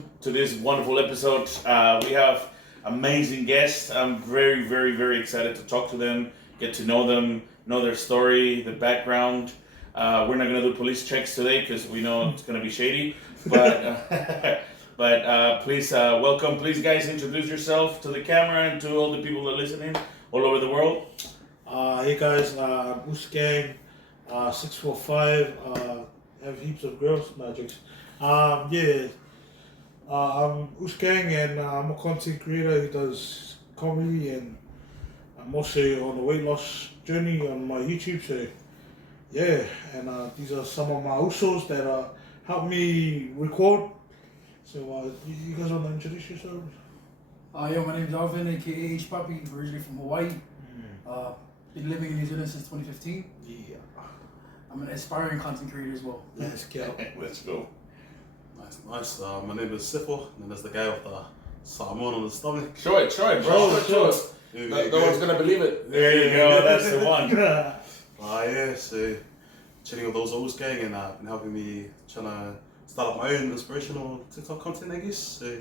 welcome to this wonderful episode. We have amazing guests. I'm very, very, very excited to talk to them, get to know them, know their story, the background. We're not going to do police checks today because we know it's going to be shady. But please welcome. Please, guys, introduce yourself to the camera and to all the people that are listening all over the world. Hey guys, Uce Gang, 645. Have heaps of girls, magics. I'm Uce Gang and I'm a content creator who does comedy, and I'm also on a weight loss journey on my YouTube. So yeah, and these are some of my usos that help me record. So you guys want to introduce yourselves? Yo, my name is Alvin, aka aychpapi, originally from Hawaii. Been living in New Zealand since 2015. Yeah. I'm an aspiring content creator as well. Let's go. Let's go. Nice. My name is Sifo, and there's the guy with the salmon on the stomach. Show it, bro. Show it. No one's gonna believe it. There you go. That's the one. So chilling with those Uce Gang, and been helping me trying to start up my own inspirational TikTok content, I guess. So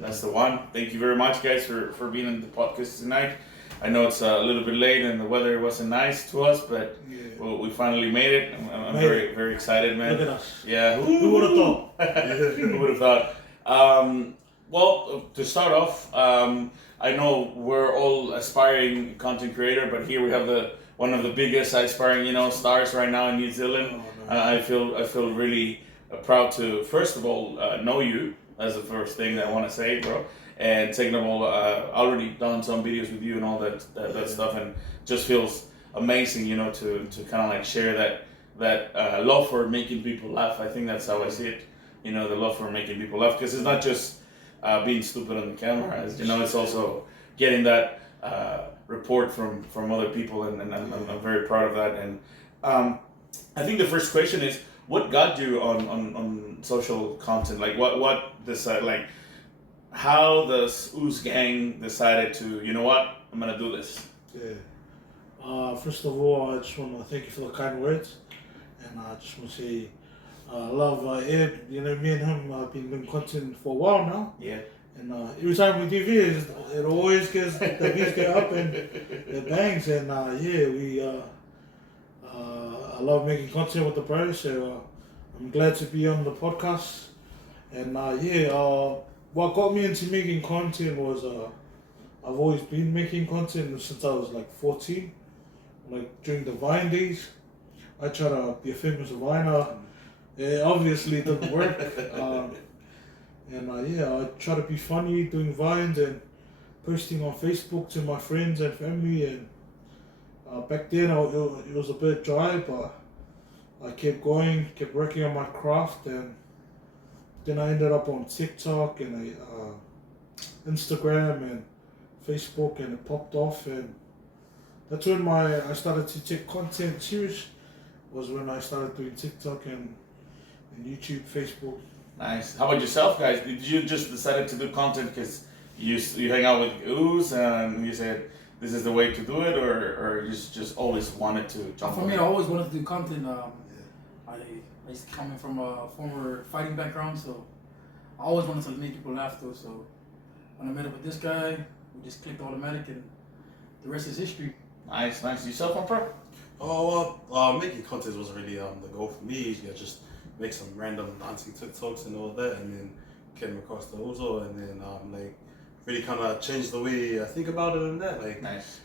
that's the one. Thank you very much, guys, for being on the podcast tonight. I know it's a little bit late and the weather wasn't nice to us, but we finally made it. I'm very, very excited, man. Look at us. Yeah. Who would have thought? Who would have thought? Well, to start off, I know we're all aspiring content creator, but here we have one of the biggest aspiring, stars right now in New Zealand. I feel really proud to, first of all, know you. That's the first thing that I want to say, bro. And second of all, already done some videos with you and all that stuff, and just feels amazing, to kind of like share that love for making people laugh. I think that's how I see it, the love for making people laugh, because it's not just being stupid on the camera, it's also getting that report from other people, and I'm very proud of that. And I think the first question is, what got you on social content? Like what decided, like, how does Uce Gang decided to, you know what, I'm gonna do this? Yeah. First of all, I just want to thank you for the kind words, and I just want to say I love Ed. Me and him have been doing content for a while now. Yeah. And every time we do videos, it always gets the views get up and it bangs. And I love making content with the bros. So I'm glad to be on the podcast. And what got me into making content was I've always been making content since I was like 14, like during the Vine days. I tried to be a famous Viner. Obviously it didn't work. I try to be funny doing Vines and posting on Facebook to my friends and family. And back then it was a bit dry, but I kept going, kept working on my craft, and then I ended up on TikTok and Instagram and Facebook, and it popped off, and that's when I started to take content serious. Was when I started doing TikTok and YouTube, Facebook. Nice. How about yourself, guys? Did you just decided to do content because you hang out with Uce and you said this is the way to do it, or you just always wanted to jump? For me, I always wanted to do content. I used to come from a former fighting background, so I always wanted to make people laugh though. So when I met up with this guy, we just clicked automatic, and the rest is history. Nice. Yourself, on pro? Making content was really the goal for me. Just make some random dancing TikToks and all that, and then came across the Ozo, and then really kind of changed the way I think about it, and that Nice.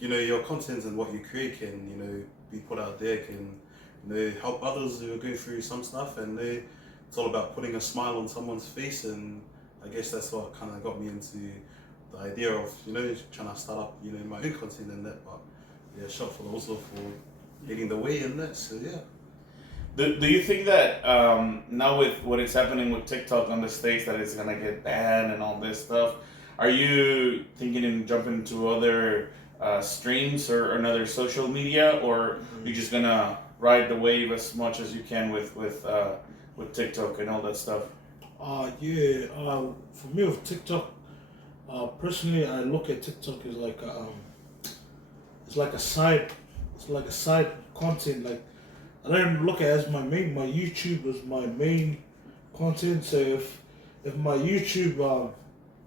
Your content and what you create can be put out there, can help others who are going through some stuff, and it's all about putting a smile on someone's face. And I guess that's what kind of got me into the idea of trying to start up my own content and that. But yeah, shout for also for leading the way in that. So yeah. Do you think that now with what is happening with TikTok on the States, that it's gonna get banned and all this stuff, are you thinking in jumping into other streams or another social media, or you're just gonna ride the wave as much as you can with TikTok and all that stuff? For me with TikTok, personally, I look at TikTok as like it's like a side content. Like, I don't look at it as my main. My YouTube is my main content. So if my YouTube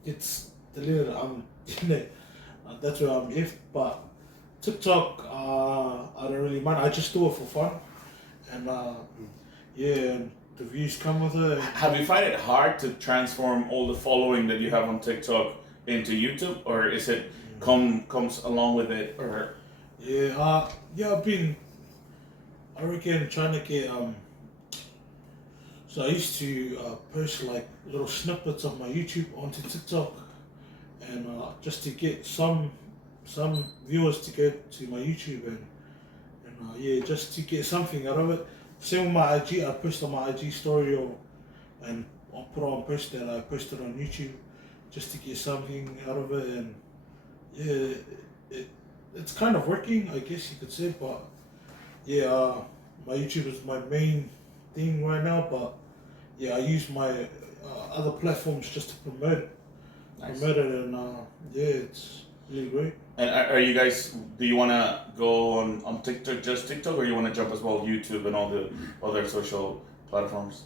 gets deleted, that's where I'm if. But TikTok, I don't really mind. I just do it for fun, and and the views come with it. Have you find it hard to transform all the following that you have on TikTok into YouTube, or is it comes along with it, or? I've been, I reckon, trying to get so I used to post like little snippets of my YouTube onto TikTok, and just to get some viewers to go to my YouTube, and just to get something out of it. Same with my IG, I post on my IG story, and I'll put on post that I posted on YouTube, just to get something out of it, and it's kind of working, I guess you could say. But my YouTube is my main thing right now, but I use my other platforms just to promote it. Nice. Promote it, and it's really great. And are you guys? Do you want to go on TikTok, just TikTok, or you want to jump as well YouTube and all the other social platforms?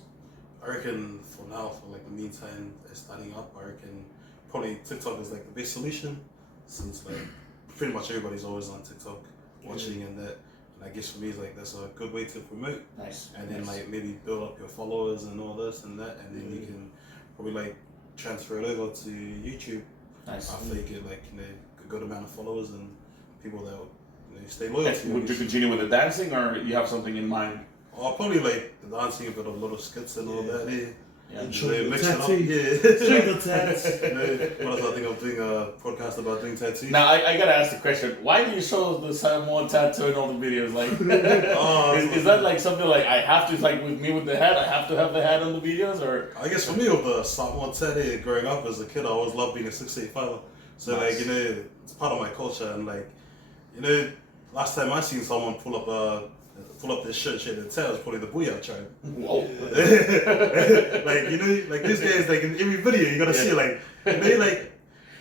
I reckon for now, for like the meantime, it's starting up. I reckon probably TikTok is like the best solution, since like pretty much everybody's always on TikTok watching and that. And I guess for me, it's like that's a good way to promote. Nice. And then like maybe build up your followers and all this and that, and then you can probably like transfer it over to YouTube. Nice. After you get like a good amount of followers and people that stay loyal to you. Would you continue with the dancing, or you have something in mind? Or probably like the dancing, a bit of little skits and all that. Yeah. And show the mix it up. tattoo. Yeah. Show the tats. What else I think I'm doing a podcast about doing tattoos. Now I gotta ask the question: why do you show the Samoan tattoo in all the videos? Like, is that like something like I have to, like with me with the hat? I have to have the hat on the videos, or? I guess for me with the Samoan tattoo, growing up as a kid, I always loved being a 6'8" So Nice. like it's part of my culture, and like last time I seen someone pull up their shirt and tail was probably the Booyah tribe. Whoa. like these guys, like in every video you gotta see like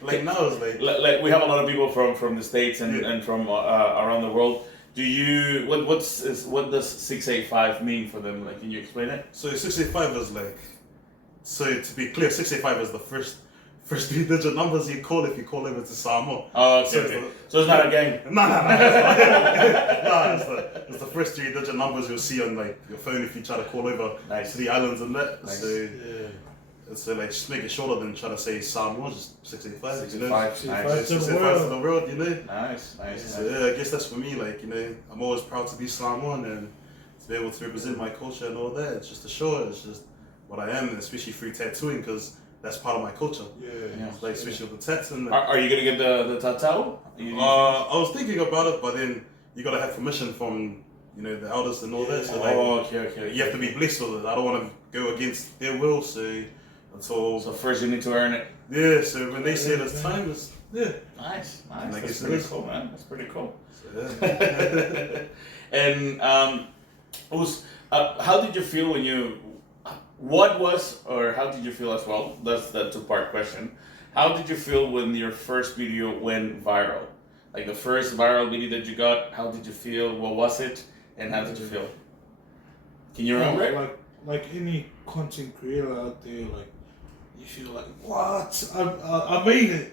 like now it's Like we have a lot of people from the States and from around the world. Do you what does 685 mean for them? Like, can you explain it? so 685 is like, so to be clear, 685 is the first 3-digit numbers you call if you call over to Samoa. Oh, okay. So Okay. So it's not a gang. It's the first 3-digit numbers you'll see on like your phone if you try to call over Nice. to the islands and that. Nice. So like just make it shorter than trying to say Samoa, just 685. 685. Nice. Just 685 to the world, Nice. So yeah, I guess that's for me. Like I'm always proud to be Samoan and to be able to represent my culture and all that. It's just a show. It's just what I am, especially through tattooing, because that's part of my culture. Yeah. Like especially with the tats and. Are you gonna get the tattoo? I was thinking about it, but then you gotta have permission from the elders and all that. So like, okay. you have to be blessed with it. I don't want to go against their will, so until So first you need to earn it. yeah. So when they say it's time, it's Nice. I That's guess it pretty is. cool, man. That's pretty cool. So, yeah. And how did you feel when you? How did you feel as well? That's the two-part question. How did you feel when your first video went viral? Like the first viral video that you got, how did you feel? What was it? And how did you feel? Can you remember it? Like any content creator out there, like you feel like, what? I made it.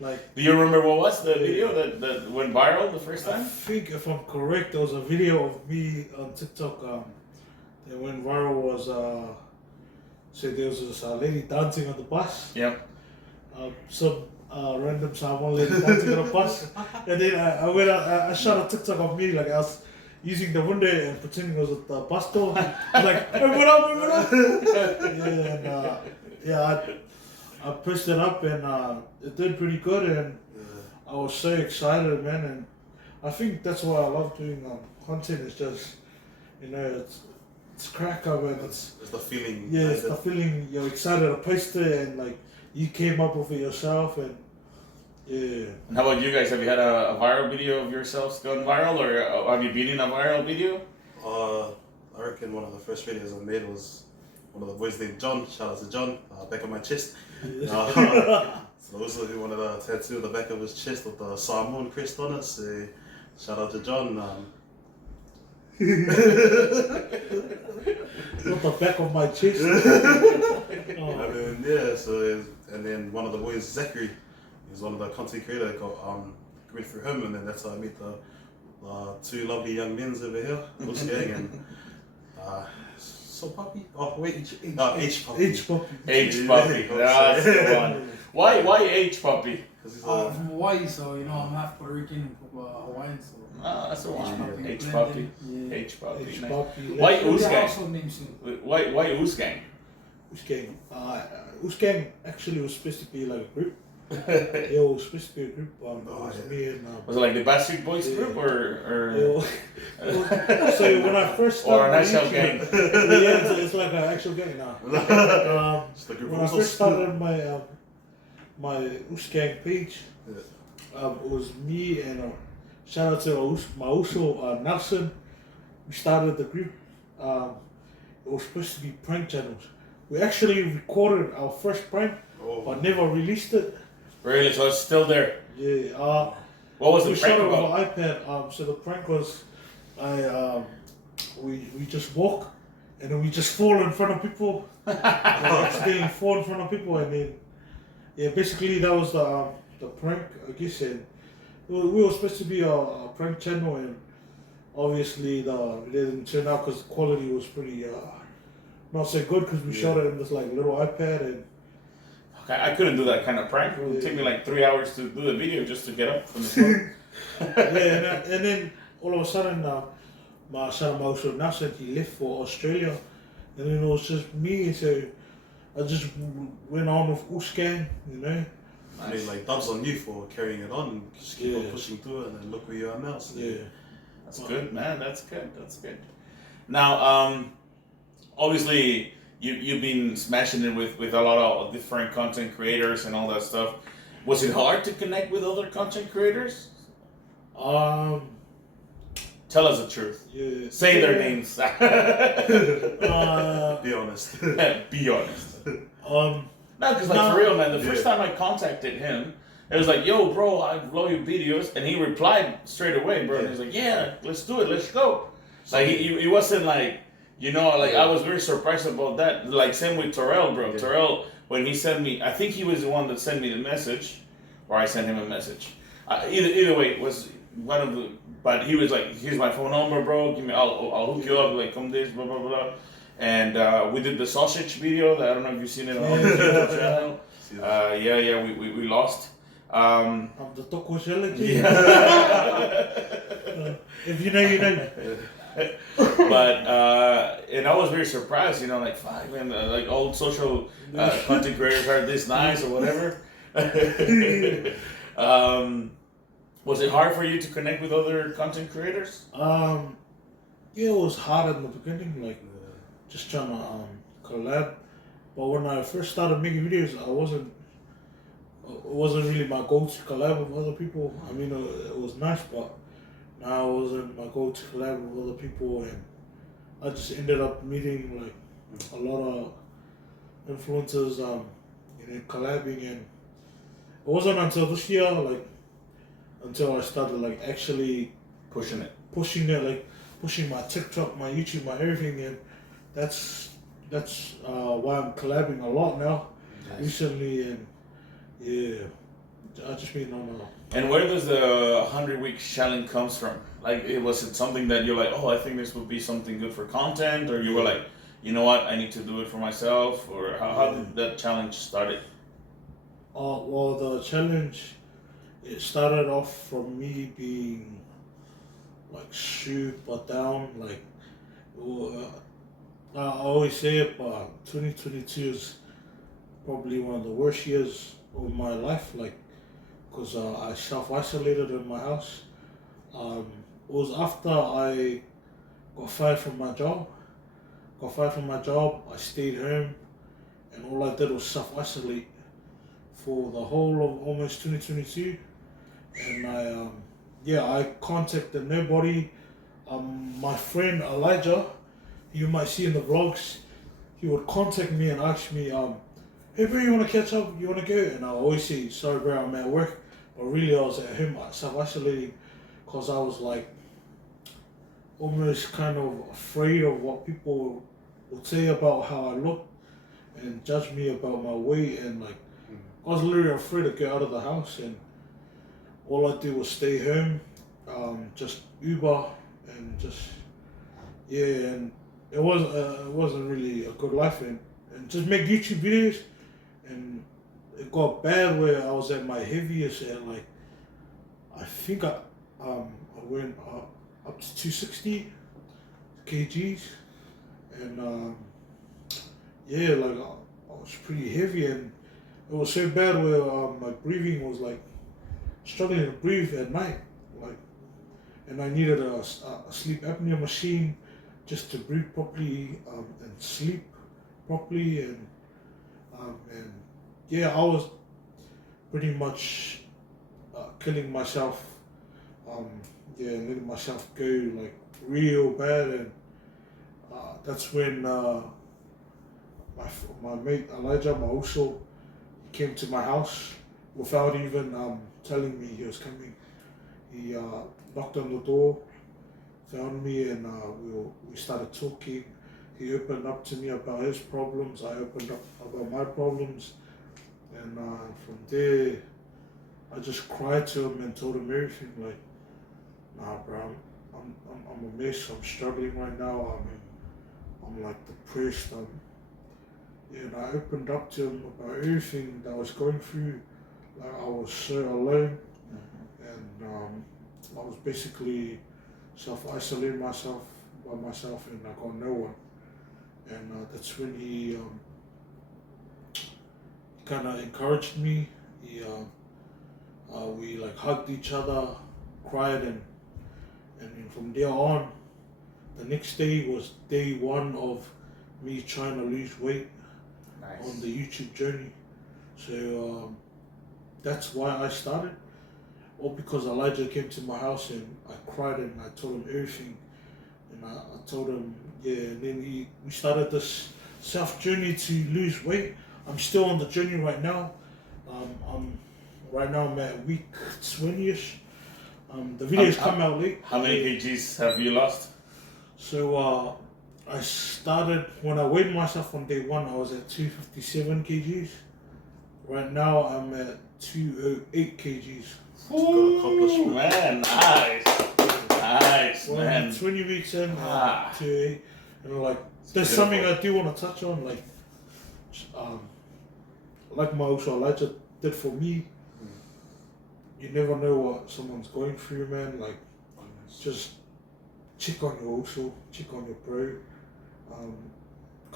Like. Do you remember what was the video that went viral the first I time? think if I'm correct, there was a video of me on TikTok that went viral. Was so there was this lady dancing on the bus. Yep. Some random Samoan lady dancing on a bus, and then I shot a TikTok of me, like I was using the window and pretending it was at the bus door, like hey, what up? I pushed it up and it did pretty good, and I was so excited, man. And I think that's why I love doing content. It's just it's crack up, and it's the feeling. yeah, it's the feeling. You're excited to post it, and like you came up with it yourself, and yeah. And how about you guys? Have you had a viral video of yourselves gone viral, or have you been in a viral video? I reckon one of the first videos I made was one of the boys named John. Shout out to John, back of my chest. So also he wanted a tattoo on the back of his chest with the Samoan crest on it. So shout out to John. Not the back of my chest. Oh And yeah, so and then one of the boys, Zachary, he's one of the content creators. Went through him, and then that's how I met the two lovely young men over here, Uce Gang and puppy. Oh wait, aychpapi. Aychpapi. Aychpapi. That's the one. Why aychpapi? I'm from Hawaii, so I'm half Puerto Rican and Hawaiian, so. That's the one. Aychpapi. Aychpapi. Yeah. Aychpapi. Nice. Aychpapi. Why Who's Uce your Gang? household name soon? Why Uce Gang? Uce Gang. Uce Gang actually was supposed to be like a group. It was supposed to be a group. It was me and. Was it like the Backstreet Boys group or? So when I first started. Or an actual gang? Yeah, it's like an actual gang now. When I first started my Uce Gang page, it was me and shout out to my Uso Nelson. We started the group. It was supposed to be prank channels. We actually recorded our first prank, but never released it. Really? So it's still there? Yeah. What was the we prank shot it about? on iPad. So the prank was, we just walk, and then we just fall in front of people. Accidentally fall in front of people, and then basically that was the prank, I guess. And we were supposed to be a prank channel, and obviously it didn't turn out because the quality was pretty not so good because we shot it in this like little iPad and. I couldn't do that kind of prank. It would take me like 3 hours to do the video just to get up from the floor. And then all of a sudden, my son Mauso Nelson, he left for Australia, and then it was just me. So I just went on with Uce Gang, Nice. I mean, like dubs on you for carrying it on and just keep on pushing through it, and then look where you are now. So. Yeah, That's good, man. That's good. Now, obviously. You've been smashing it with a lot of different content creators and all that stuff. Was it hard to connect with other content creators? um, Tell us the truth. yeah. Say their names. Be honest. Be honest. No, No, because for real, man, the first time I contacted him, it was like, yo, bro, I love your videos. And he replied straight away, bro. And he was like, yeah, let's do it. Let's go. Like, he wasn't like, I was very surprised about that. Like, same with Terrell, bro. Yeah. Terrell, when he sent me, I think he was the one that sent me the message, or I sent him a message. Either way, it was one of the, but he was like, here's my phone number, bro. I'll hook you up, like, come this, blah, blah, blah. And we did the sausage video. I don't know if you've seen it on the YouTube channel. We lost. Of the taco challenge. If you know, you know. But and I was very surprised, like, fuck, man, like old social content creators are this nice or whatever. Was it hard for you to connect with other content creators? It was hard in the beginning, like just trying to collab. But when I first started making videos, it wasn't really my goal to collab with other people. I mean, it was nice, but now it wasn't my goal to collab with other people, and I just ended up meeting like a lot of influencers, collabing, and it wasn't until this year, like until I started like actually pushing it, like pushing my TikTok, my YouTube, my everything, and that's why I'm collabing a lot now, recently, and I just been on. And where does the 100-week challenge comes from? Like, was it something that you're like, oh, I think this would be something good for content, or you were like, you know what, I need to do it for myself, or how did that challenge started? Well, the challenge, it started off from me being like super down. Like, I always say it, but 2022 is probably one of the worst years of my life. Like, because I self-isolated in my house. It was after I got fired from my job. I stayed home, and all I did was self-isolate for the whole of almost 2022. And I contacted nobody. My friend Elijah, you might see in the vlogs, he would contact me and ask me, hey bro, you want to catch up? You want to go? And I always say, sorry bro, I'm at work. But really I was at home self-isolating because I was like almost kind of afraid of what people would say about how I look and judge me about my weight, and like I was literally afraid to get out of the house, and all I did was stay home, just Uber, and just and it wasn't really a good life, and just make YouTube videos, and it got bad where I was at my heaviest, and like I think I went up to 260 kgs, and like I was pretty heavy, and it was so bad where my breathing was like struggling to breathe at night, like, and I needed a sleep apnea machine just to breathe properly and sleep properly, and I was pretty much killing myself, letting myself go like real bad, and that's when my mate Elijah, my Uce, came to my house without even telling me he was coming. He knocked on the door, found me, and we started talking. He opened up to me about his problems. I opened up about my problems, and from there, I just cried to him and told him everything. Like, nah, bro, I'm a mess. I'm struggling right now. I'm like depressed. And I opened up to him about everything that I was going through. Like, I was so alone, and I was basically self-isolating myself by myself, and I got no one. And that's when he kind of encouraged me. We like hugged each other, cried, and from there on, the next day was day one of me trying to lose weight on the YouTube journey. So that's why I started, all because Elijah came to my house, and I cried, and I told him everything, and I told him, and then we started this self-journey to lose weight. I'm still on the journey right now. Right now I'm at week 20ish. The videos come out late. How many kgs have you lost? So I started, when I weighed myself on day one, I was at 257 kgs. Right now I'm at 208 kgs. Ooh, man, nice, Well, man. 20 weeks in, 208. And like, there's beautiful. something I do want to touch on, like my Uce Elijah did for me. You never know what someone's going through, man. Like, just check on your Uce, check on your bro.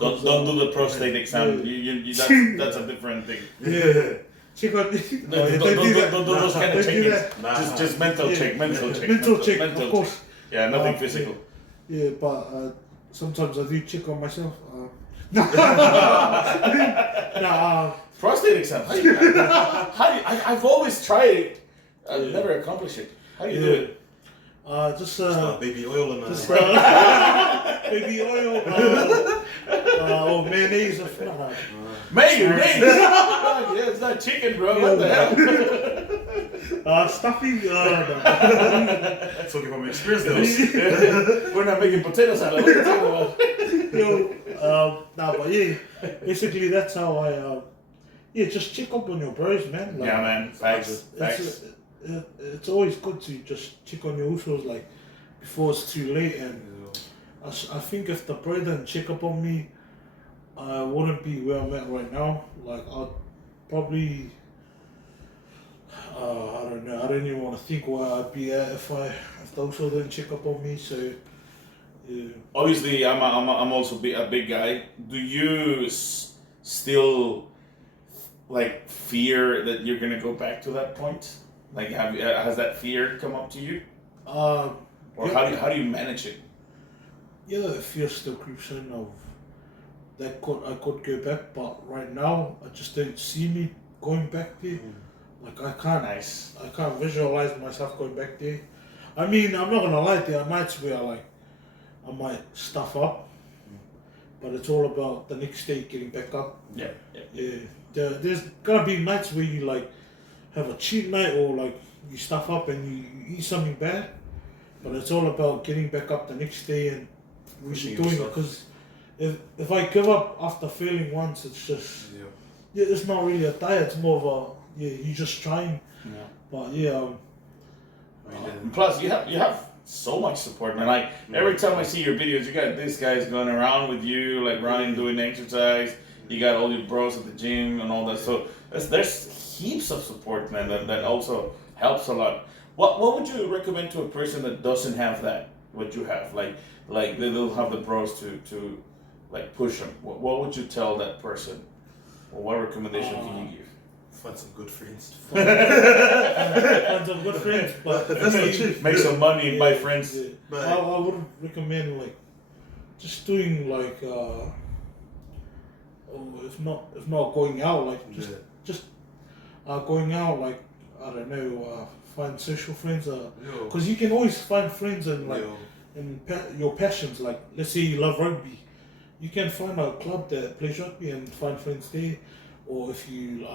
Don't do the prostate exam. Yeah. That's a different thing. Yeah. Check on. Don't do those kind of Don't do check-ins. that. Just mental Yeah. check. Mental check, of course. Yeah, nothing physical. Yeah, but sometimes I do check on myself. Prostate exam. I've always tried it. I've never accomplished it. How do you do it? Just baby oil and just baby oil, or mayonnaise. Mayonnaise. Yeah, it's not chicken, bro. What the hell? Stuffing. talking from experience though. We're not making potato salad. What are you talking about? But yeah, basically that's how I just check up on your bros, man. Like, Yeah, man. Facts. It's always good to just check on your Uces, like, before it's too late. And I think if the bro didn't check up on me, I wouldn't be where I'm at right now. Like, I'd probably, I don't know, I don't even want to think where I'd be at if the Uce didn't check up on me. So yeah. Obviously, I'm also a big guy. Do you still like fear that you're gonna go back to that point? Like, has that fear come up to you? Or Yeah. how do you manage it? Yeah, the fear still creeps in of that I could go back, but right now I just don't see me going back there. Like, I can't visualize myself going back there. I mean, I'm not gonna lie, there are nights where I might stuff up, but it's all about the next day getting back up. Yeah. There's gonna be nights where you like have a cheat night, or like you stuff up and you eat something bad, but it's all about getting back up the next day and Pushing doing it, yourself. because if I give up after failing once, it's just it's not really a diet. It's more of a you're just trying. Yeah. But yeah. Plus, you have so much support, man. Like every time I see your videos, you got these guys going around with you, like Ryan doing exercise. You got all your bros at the gym and all that. So there's heaps of support, man. That also helps a lot. What would you recommend to a person that doesn't have that? What you have, like they don't have the bros to like push them. What would you tell that person? Or what recommendation can you give? Find some good friends. Find some good friends, but That's the truth. Make some money and buy friends. Yeah. But I would recommend like just doing like if not going out, like just going out, like I don't know, find social friends, because you can always find friends and like in your passions. Like let's say you love rugby, you can find a club that plays rugby and find friends there. Or if you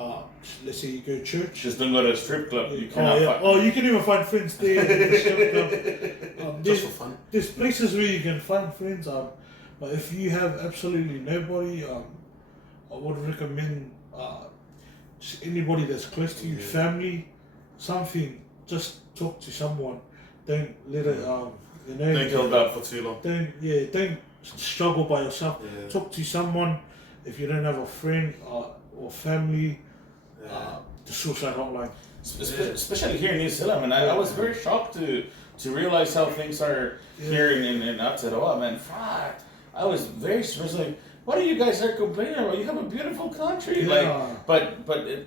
let's say you go to church, Just don't go to a strip club. You cannot. you can even find friends there. In the strip club. just for fun. There's places where you can find friends. But if you have absolutely nobody, I would recommend just anybody that's close to you, family, something. Just talk to someone. Don't let it Don't hold up for too long. Don't struggle by yourself. Yeah. Talk to someone. If you don't have a friend or family, the suicide hotline. Especially here in New Zealand, man. I was very shocked to realize how things are here in Aotearoa, man. Fuck. I was very surprised. Like, what are you guys are complaining about? You have a beautiful country, like, but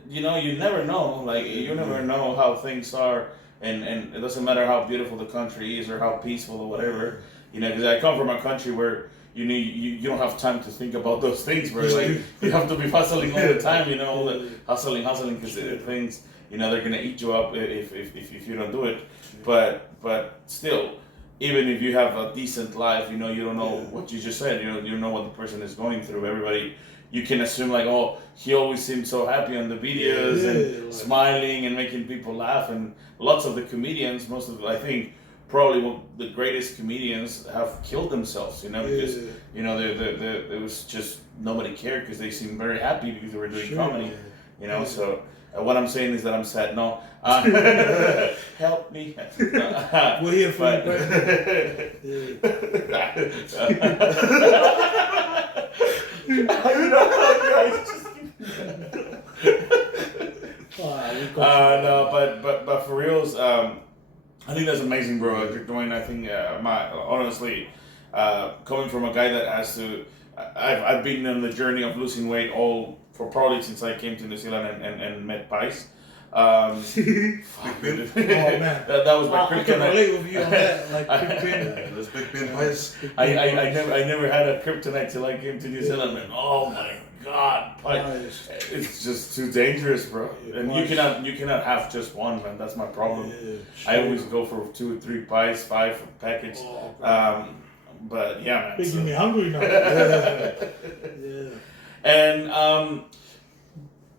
you know, you never know. Like, you never know how things are, and it doesn't matter how beautiful the country is or how peaceful or whatever. You know, because I come from a country where you don't have time to think about those things, bro. Like, you have to be hustling all the time, you know, all the hustling, because things, you know, they're gonna eat you up if you don't do it. But still, even if you have a decent life, you know, you don't know what you just said. You don't know what the person is going through. Everybody, you can assume like, oh, he always seems so happy on the videos and smiling and making people laugh. And lots of the comedians, I think, probably the greatest comedians have killed themselves, you know, because you know there was just nobody cared because they seemed very happy because they were doing comedy, you know. So what I'm saying is that I'm sad. No, help me. We're here for you, No, but for reals, I think that's amazing, bro. You're doing. I think honestly, coming from a guy that has to, I've been on the journey of losing weight for probably since I came to New Zealand and met Pice. Fuck, dude. Oh man, that was my kryptonite. I can relate with you on that. Like Big Ben. Those Big Ben Pies. I never had a kryptonite till I came to New Zealand, man. Oh my God, Pice. It's just too dangerous, bro. And you cannot have just one, man. That's my problem. I always go for 2 or 3 pies, 5 package. But yeah, man. Making me hungry now. And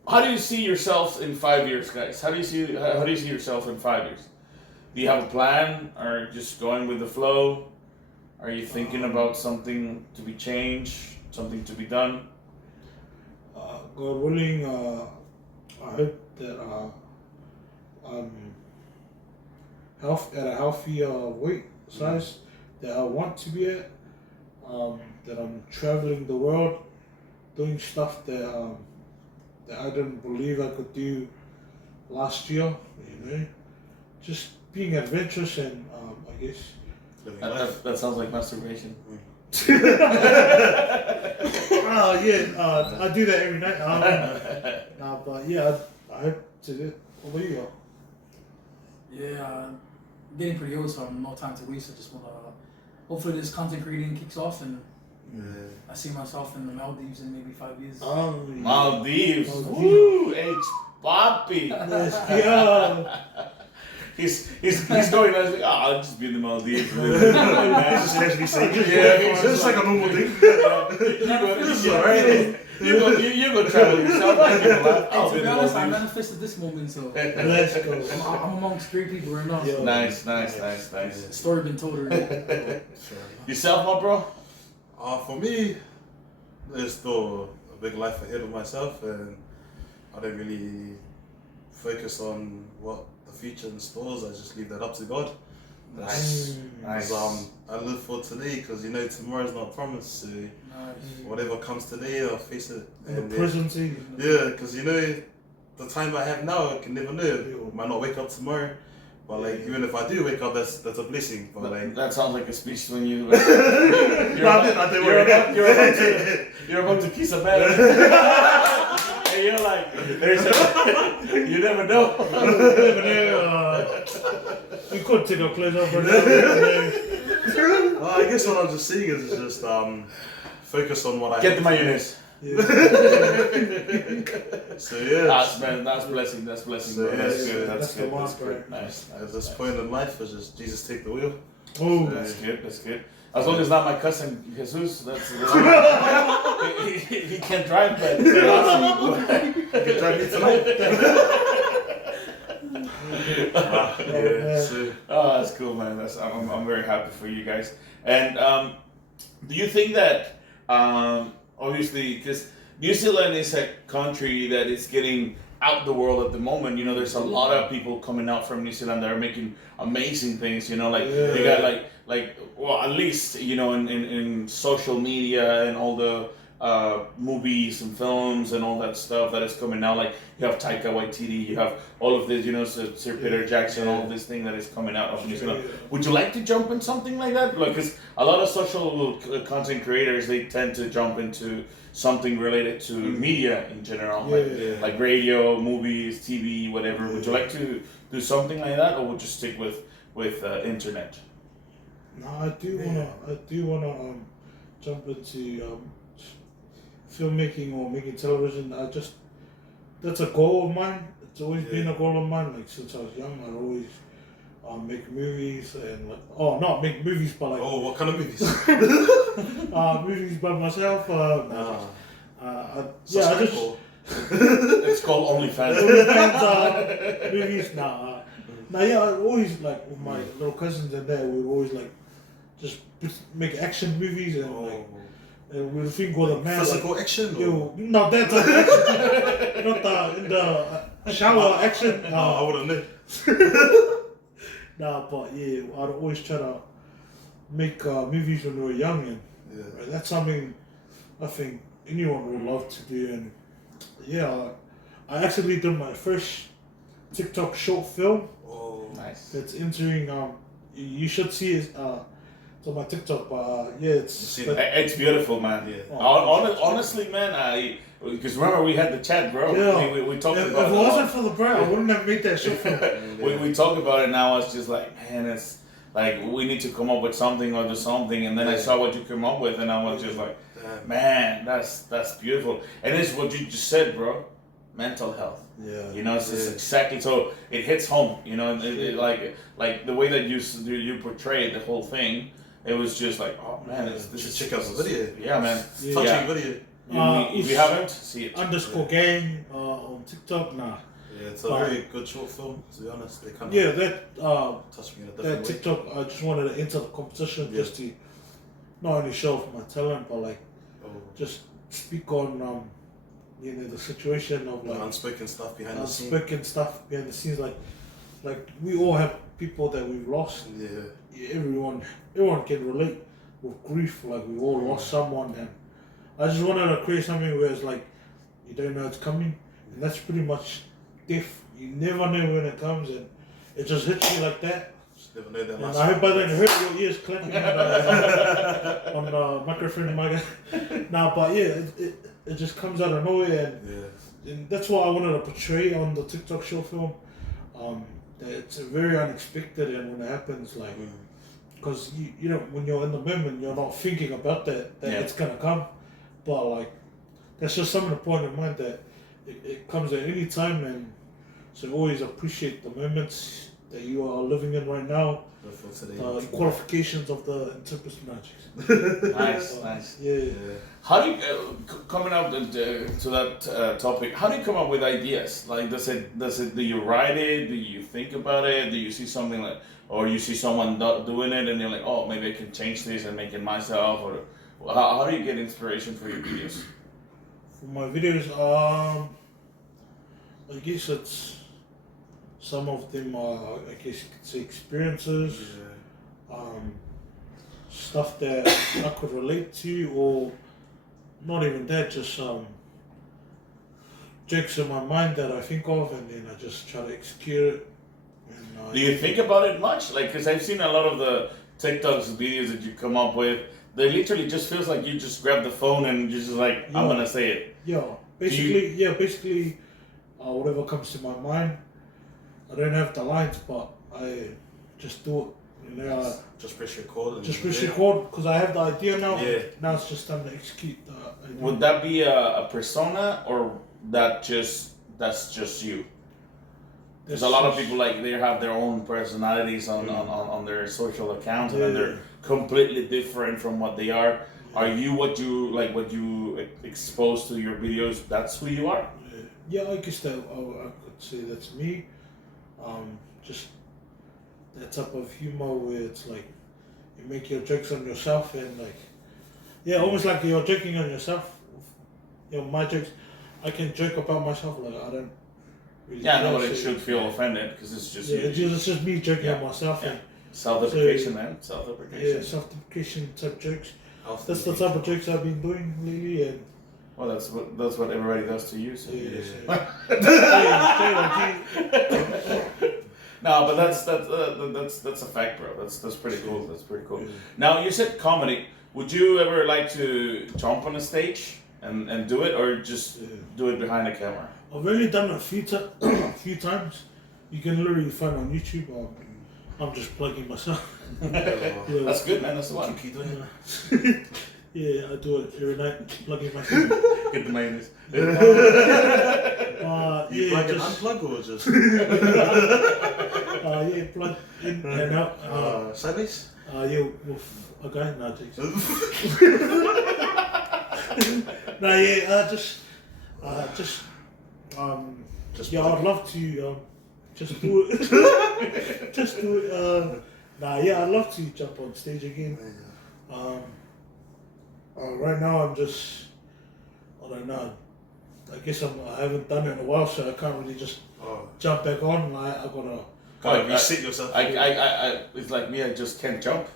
how do you see yourself in 5 years, guys? How do you see yourself in 5 years? Do you have a plan, or just going with the flow? Are you thinking about something to be changed, something to be done? God willing, I hope that I'm at a healthier weight size that I want to be at. That I'm traveling the world, doing stuff that I didn't believe I could do last year. You know, just being adventurous and I guess. That sounds like masturbation. I do that every night. But yeah, I hope to do it. What about you? Yeah, getting pretty old, so no time to waste. I just want to. Hopefully, this content creating kicks off, and I see myself in the Maldives in maybe 5 years. Maldives. Woo! aychpapi. He's going. I was like, I'll just be in the Maldives. Just casually saying, it's just like a normal thing. You go travel yourself. To be honest, I manifested this moment, so Let's go. I'm amongst 3 people right now. So Nice. The story been told already. Yourself, my bro? For me, there's still a big life ahead of myself, and I don't really focus on what the future in stores. I just leave that up to God. Nice. Nice. I live for today because you know tomorrow's not promised. So whatever comes today, I'll face it. And the present. Yeah, because you know the time I have now, I can never know. I might not wake up tomorrow. But like even if I do wake up, that's a blessing. But like that sounds like a speech when you you're about to kiss a man. And you're like, you never know. We could take our clothes off right now. I guess what I'm just saying is just focus on what I get the mayonnaise. Yeah. So yeah, that's blessing. That's blessing. So, Bro. That's yeah, good. that's That's the good. one, That's bro. good. Nice. at this point in life, it's just Jesus take the wheel. Oh, That's good. That's good. As long as not my cousin Jesus, that's he can't drive, but You can drive me tonight. Yeah, so, oh, that's cool, man. I'm very happy for you guys. And do you think that obviously because New Zealand is a country that is getting out the world at the moment. You know, there's a lot of people coming out from New Zealand that are making amazing things. You know, like they got like well, at least you know in social media and all the movies and films and all that stuff that is coming out. Like you have Taika Waititi, you have all of this. You know, Sir Peter Jackson, all of this thing that is coming out of New Zealand. Would you like to jump in something like that? Like, because a lot of social content creators they tend to jump into something related to media in general, like radio, movies, TV, whatever. Would you like to do something like that, or would you stick with internet? No, I do wanna jump into filmmaking or making television. That's a goal of mine. It's always been a goal of mine. Like since I was young, I always make movies and not make movies, but like what kind of movies? movies by myself. It's called OnlyFans. Movies. I always like with my little cousins and that we would always like just make action movies and and we think what a man physical action. Not that type of action. Not in the shower action. I wouldn't know. But yeah, I'd always try to make movies when we were young, and that's something I think anyone would love to do. And I actually did my first TikTok short film. Oh, nice. That's entering. You should see it. It's on my TikTok, but it's beautiful, man. Yeah. Honestly, man, because remember we had the chat, bro. Yeah. We talked about it. If it wasn't for the brand, I wouldn't have made that short film. we talk about it now. It's just like, man, it's like we need to come up with something or do something. And then I saw what you came up with, and I was just like, man, that's beautiful. And it's what you just said, bro. Mental health. Yeah. You know, it's exactly so. It hits home. You know, it like the way that you portrayed the whole thing. It was just like, oh man, this is check out the video. Yeah, man. Touching video. If you haven't, see it. _ gang on TikTok, nah. Yeah, it's a very good short film. To be honest, they kind of that touched me in a different that way. TikTok. I just wanted to enter the competition just to not only show off my talent, but like just speak on the situation of like unspoken stuff behind the scenes. Unspoken stuff behind the scenes, like we all have people that we've lost. Everyone can relate with grief. Like we all lost someone, and I just wanted to create something where it's like you don't know it's coming, and that's pretty much death. You never know when it comes, and it just hits you like that. Just never know that. And I hope I don't hurt your ears clapping on the microphone, but it just comes out of nowhere, and that's what I wanted to portray on the TikTok short film. That it's very unexpected, and when it happens, like, because you know when you're in the moment, you're not thinking about that it's gonna come, but like that's just something to point in mind that it comes at any time, and so always appreciate the moments that you are living in right now. The qualifications of the interpretation. Nice. Yeah. How do you coming up to that topic? How do you come up with ideas? Like, do you write it? Do you think about it? Do you see something like, or you see someone doing it, and you're like, oh, maybe I can change this and make it myself, or How do you get inspiration for your videos? For my videos, I guess it's some of them are, I guess you could say, experiences, stuff that I could relate to, or not even that, just jokes in my mind that I think of, and then I just try to execute it. And, Do you think about it much? Like, because I've seen a lot of the TikToks videos that you come up with. They literally just feels like you just grab the phone and you're just like, I'm gonna say it. Yeah, basically, whatever comes to my mind. I don't have the lines, but I just do it. You know, Just press record. And just press record because I have the idea now. Yeah. Now it's just time to execute the idea. Would that be a persona or that's just you? There's a lot of people like they have their own personalities on their social accounts, and then they're completely different from what they are. Are you what you expose to your videos? That's who you are. Yeah, I guess that I could say that's me. Just that type of humor where it's like you make your jokes on yourself and like almost like you're joking on yourself. My jokes, I can joke about myself. Like I don't. Really Nobody should feel offended because it's just it's just me joking on myself. Yeah. And Self-deprecation, man. Self-deprecation. yeah, self-deprecation type jokes. That's the type of jokes I've been doing lately, and Well, that's what everybody does to you. So. No, but that's a fact, bro. That's pretty cool. That's pretty cool. Now you said comedy. Would you ever like to jump on a stage and do it, or just do it behind the camera? I've only done it a few times. You can literally find on YouTube. I'm just plugging myself. That's good, man. That's the one. Keep doing it. Yeah, I do it every night, plugging myself. Get the mayonnaise. You plug and unplug or just? Plug in and out. Sideways? With a guy. No, takes. I'd love to just do it. Just do it. I'd love to jump on stage again. Right now I don't know. I guess I haven't done it in a while, so I can't really just jump back on. I gotta reset yourself. It's like me. I just can't jump.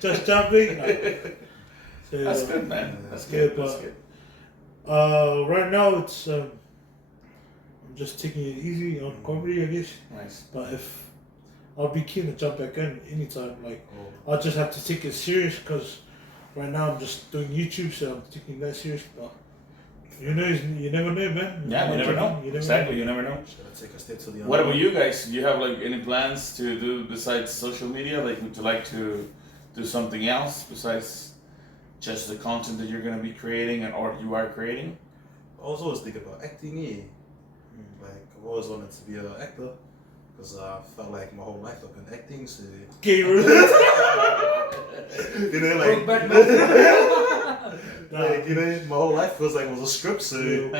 just jumping. That's good, man. That's good. But, that's good. Right now it's I'm just taking it easy on comedy, I guess. Nice. But if I'll be keen to jump back in anytime. I'll just have to take it serious because right now I'm just doing YouTube, so I'm taking that serious. But you never know, man. Yeah, you never know. Exactly, you never know. Should I take a step to the What about you guys? Do you have like any plans to do besides social media? Like, would you like to do something else besides just the content that you're gonna be creating and or you are creating? I was always thinking about acting. Like I've always wanted to be an actor. Because I felt like my whole life I've been acting, so my whole life feels like it was a script. So you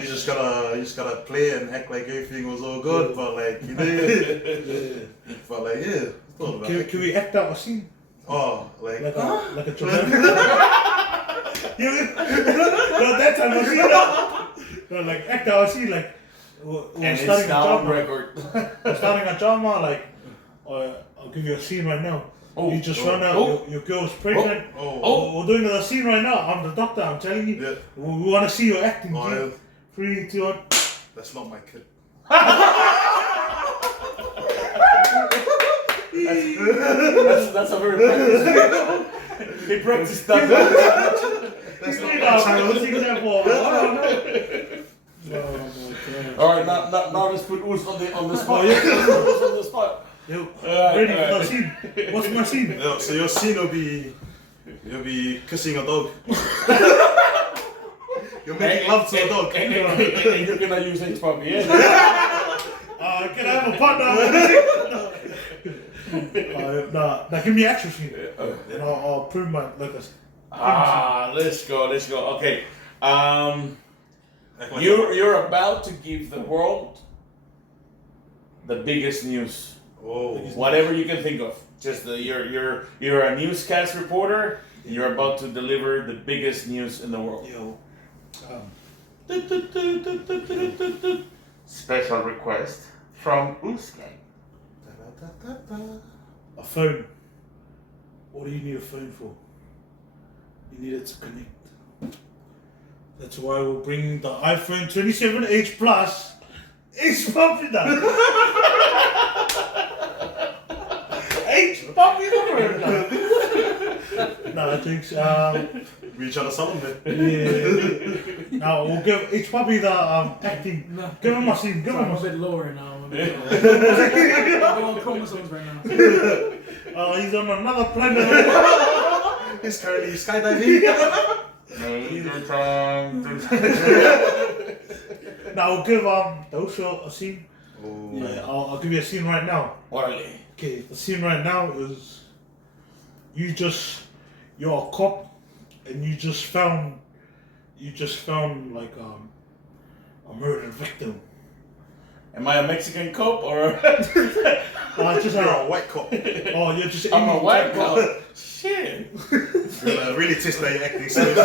just gotta play and act like everything was all good. But thought about it. Can we act out a scene? Oh, like a dramatic. Not that time of scene. No, like act out a scene like. And it's now on record. We're starting a drama, I'll give you a scene right now. You just run out, your girl's pregnant. We're doing a scene right now. I'm the doctor, I'm telling you. Yeah. We want to see your acting. 3, 2, 1. That's not my kid. That's a very practice. He practiced that. That's not All right, now let's put Uce on the spot. Oh, on the spot. Ready for the scene? What's my scene? Yeah, so your scene you'll be kissing a dog. You're making love to a dog. And you're gonna use aychpapi, yeah? Can I have a partner? Give me action scene. And I'll prove my let's go. Okay. You're about to give the world the biggest news Oh. Whatever you can think of. Just you're a newscast reporter. And you're about to deliver the biggest news in the world. Yo, Special request from Uce Gang. a phone. What do you need a phone for? You need it to connect. That's why we're bringing the iPhone 27H Plus. Aychpapi now. Aychpapi now. No, I think We trying to sell them there. yeah. Now we'll give Aychpapi the acting. No. Give him a scene. Give him I'm a a scene. bit lower now. I'm on chromosomes right now. He's on another planet. He's currently skydiving. Now we'll give Uce a scene. Oh. Yeah, I'll give you a scene right now. Orale. Okay, the scene right now is you're a cop and you just found like a murdered victim. Am I a Mexican cop or? Just You're a white cop. oh, you're just I'm a aiming white to- cop. Shit. Really test their acting skills.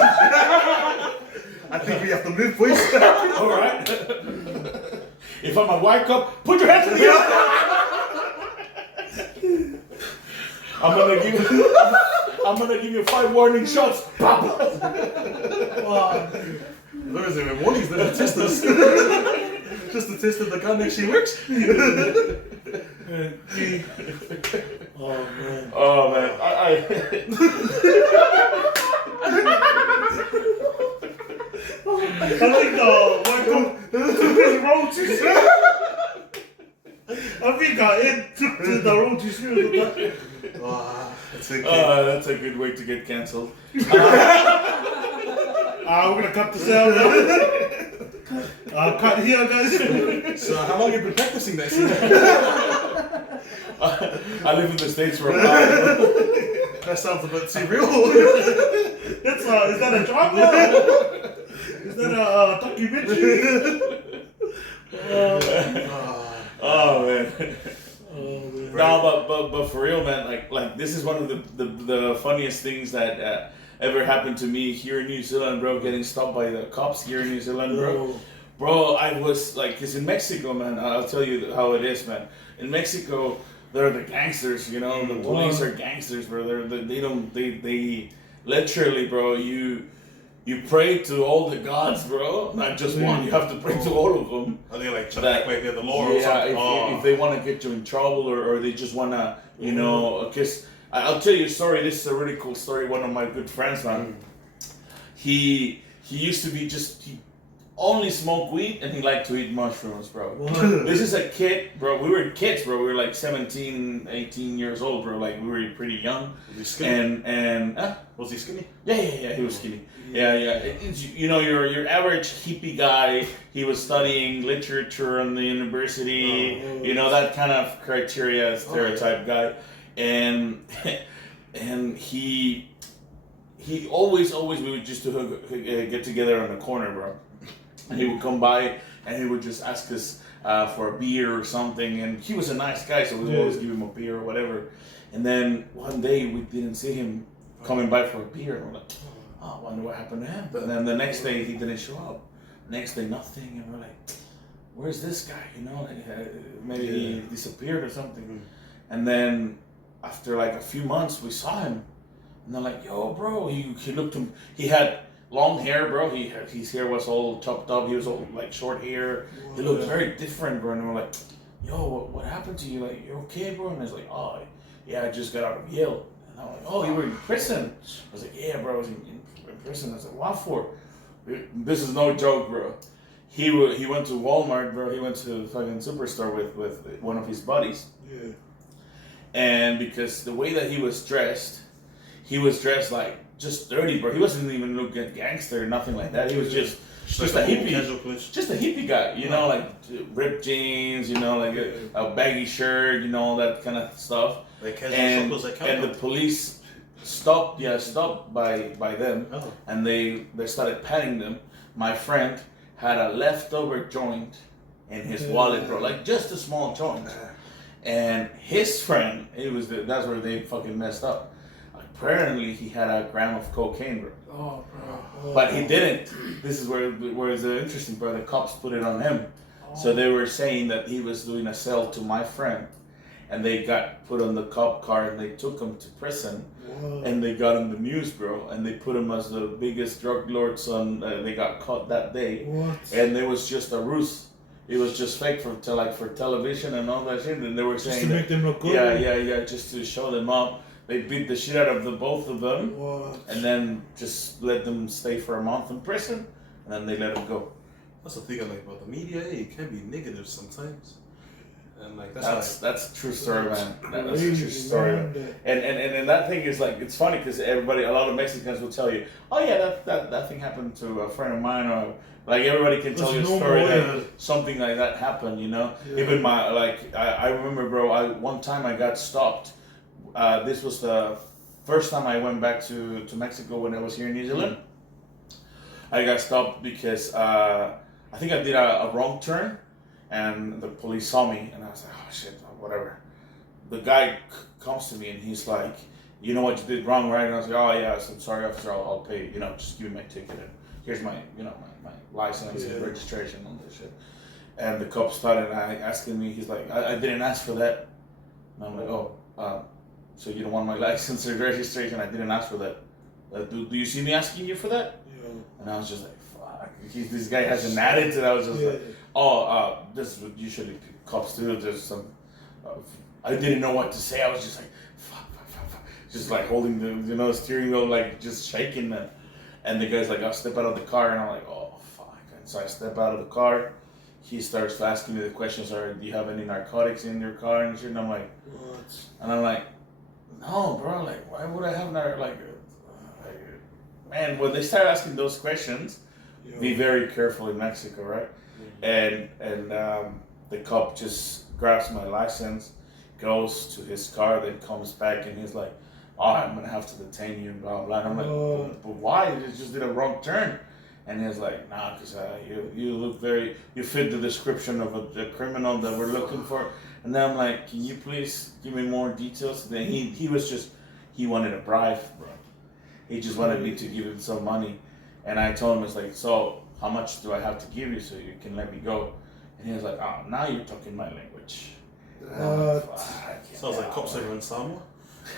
I think we have to move, boys. All right. If I'm a white cop, put your hands in the air. I'm gonna give you 5 warning shots. Pop. Wow. There isn't even warnings, they're the testers. Just to test if the gun actually works. Oh man. Oh man, I think the white cop took his role too serious. I think Ed took the role too serious with that. That's okay. that's a good way to get cancelled. We're gonna cut this out now. Cut here, guys. So how long have you been practicing that scene? I live in the States for a while. That sounds a bit too real. Is that a drama? Is that a documentary? Oh man. Oh man. No, but for real, man. Like this is one of the funniest things that ever happened to me here in New Zealand, bro. Getting stopped by the cops here in New Zealand, bro. Bro, I was like, cause in Mexico, man. I'll tell you how it is, man. In Mexico, they're the gangsters, you know. The police are gangsters, bro. They literally, bro. You pray to all the gods, bro. Not just one. You have to pray to all of them. Are they like trying to act like they're the law or Yeah, something? if they want to get you in trouble or they just want to, you know, because I'll tell you a story. This is a really cool story. One of my good friends, man. He used to be he only smoked weed and he liked to eat mushrooms, bro. This is a kid, bro. We were kids, bro. We were like 17, 18 years old, bro. Like we were pretty young. Was he skinny? And Was he skinny? Yeah. He was skinny. Yeah. It's, you know, your average hippie guy. He was studying literature in the university. You know, that kind of criteria stereotype guy. And he always we would just get together on the corner, bro. And he would come by and he would just ask us for a beer or something. And he was a nice guy, so we would always give him a beer or whatever. And then one day we didn't see him coming by for a beer. And we're like, oh, I wonder what happened to him. And then the next day he didn't show up. Next day nothing. And we're like, where's this guy? You know, like, maybe he disappeared or something. And then after like a few months we saw him. And they're like, yo, bro, he looked him. He had long hair, bro. His hair was all chopped up. He was all like short hair. He looked very different, bro. And we're like, yo, what happened to you? Like, you okay, bro? And he's like, oh, yeah, I just got out of Yale. And I'm like, oh, you were in prison? I was like, yeah, bro, I was in prison. I was like, what for? This is no joke, bro. He went to Walmart, bro. He went to fucking Superstore with one of his buddies. Yeah. And because the way that he was dressed like just dirty, bro. He wasn't even looking gangster or nothing like that. He was just a hippie, just a hippie guy, you know, like ripped jeans, you know, like a baggy shirt, you know, all that kind of stuff. Like casual shoppers, and the police stopped by them, and they started patting them. My friend had a leftover joint in his wallet, bro, like just a small joint. And his friend, that's where they fucking messed up. Apparently, he had a gram of cocaine, bro. Oh, bro. But he didn't. This is where it's the interesting part. The cops put it on him. So they were saying that he was doing a sell to my friend, and they got put on the cop car and they took him to prison, and they got him the news, bro, and they put him as the biggest drug lords on. They got caught that day, and it was just a ruse. It was just fake for television and all that shit, and they were Just saying to make them look good. yeah, just to show them up. They beat the shit out of the both of them, and then just let them stay for a month in prison, and then they let them go. That's the thing I like about the media. It can be negative sometimes, and like That's a true story, man. That's a Crazy, true story. man. And that thing is like, it's funny because a lot of Mexicans will tell you, oh yeah, that thing happened to a friend of mine, or like everybody can tell you a story that something like that happened, you know. Yeah. Even I remember, bro. One time I got stopped. This was the first time I went back to Mexico when I was here in New Zealand. I got stopped because I think I did a wrong turn, and the police saw me, and I was like, oh shit, whatever. The guy comes to me and he's like, you know what you did wrong, right? And I was like, oh yeah, I'm sorry, officer, I'll pay. You know, just give me my ticket, and here's my my license and registration and this shit. And the cop started asking me, he's like, I didn't ask for that. And I'm like, oh, so you don't want my license or registration? I didn't ask for that. Do you see me asking you for that? Yeah. And I was just like, fuck. This guy has an attitude. I was just like, this is what usually cops do. There's some. I didn't know what to say. I was just like, fuck. Just like holding the steering wheel, like just shaking them. And the guy's like, I'll step out of the car. And I'm like, oh, fuck. And so I step out of the car. He starts asking me the questions, do you have any narcotics in your car and shit? And I'm like, What? And I'm like, no, bro, like, why would I have man, when they start asking those questions, be very careful in Mexico, right? And the cop just grabs my license, goes to his car, then comes back, and he's like, oh, I'm gonna have to detain you, blah blah. And I'm like, but why? You just did a wrong turn. And he's like, nah, because you look you fit the description of a criminal that we're looking for. And then I'm like, can you please give me more details? And then he wanted a bribe, bro. He just wanted me to give him some money. And I told him, it's like, so how much do I have to give you so you can let me go? And he was like, oh, now you're talking my language. Sounds like cops over in Samoa.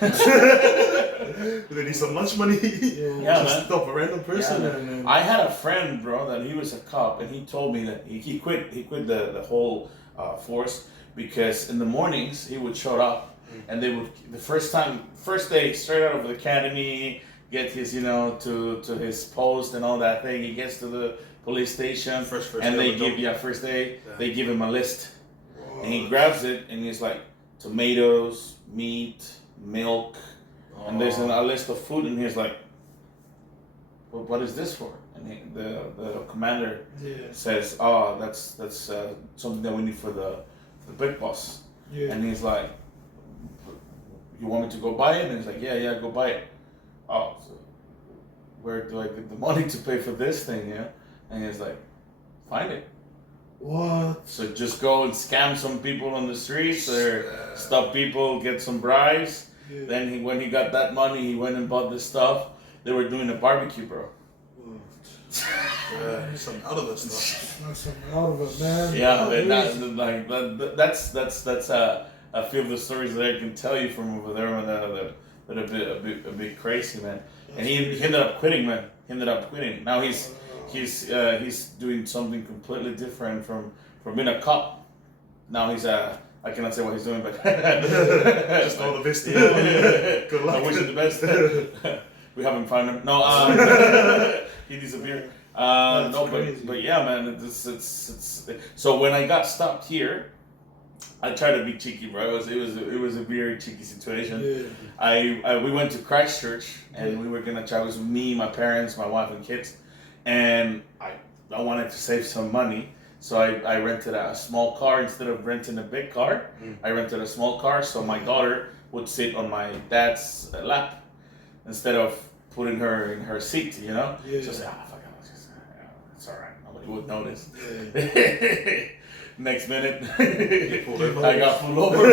They need some lunch money. Just stop a random person. Yeah, I had a friend, bro, that he was a cop, and he told me that he quit the whole force because in the mornings he would show up, and they would first day straight out of the academy, get his to his post and all that thing. He gets to the police station, and they give first day they give him a list, and he grabs it and he's like tomatoes, meat, milk, and there's a list of food, and he's like, well, what is this for? And the commander says, oh, that's something that we need for the big boss. And he's like, you want me to go buy it? And he's like, yeah, go buy it. Oh, so where do I get the money to pay for this thing? And he's like, find it. What? So just go and scam some people on the streets or stop people, get some bribes. Then when he got that money, he went and bought this stuff. They were doing a barbecue, bro. Some out of this stuff. Some out of it, man. Yeah, that's a few of the stories that I can tell you from over there, man, that are a bit crazy, man. And he ended up quitting, man. He ended up quitting. Now he's doing something completely different from being a cop. Now he's I cannot say what he's doing, but just all the best. Good luck. I wish him the best. We haven't found him. No, he disappeared. But yeah, man, it's so when I got stopped here, I tried to be cheeky, bro. It was a very cheeky situation. We went to Christchurch and we were gonna try. It was me, my parents, my wife, and kids, and I wanted to save some money. So I rented a small car instead of renting a big car. I rented a small car so my daughter would sit on my dad's lap instead of putting her in her seat, So I said, fuck it, it's all right. Nobody would notice. Next minute, Get pulled over. I got pulled over.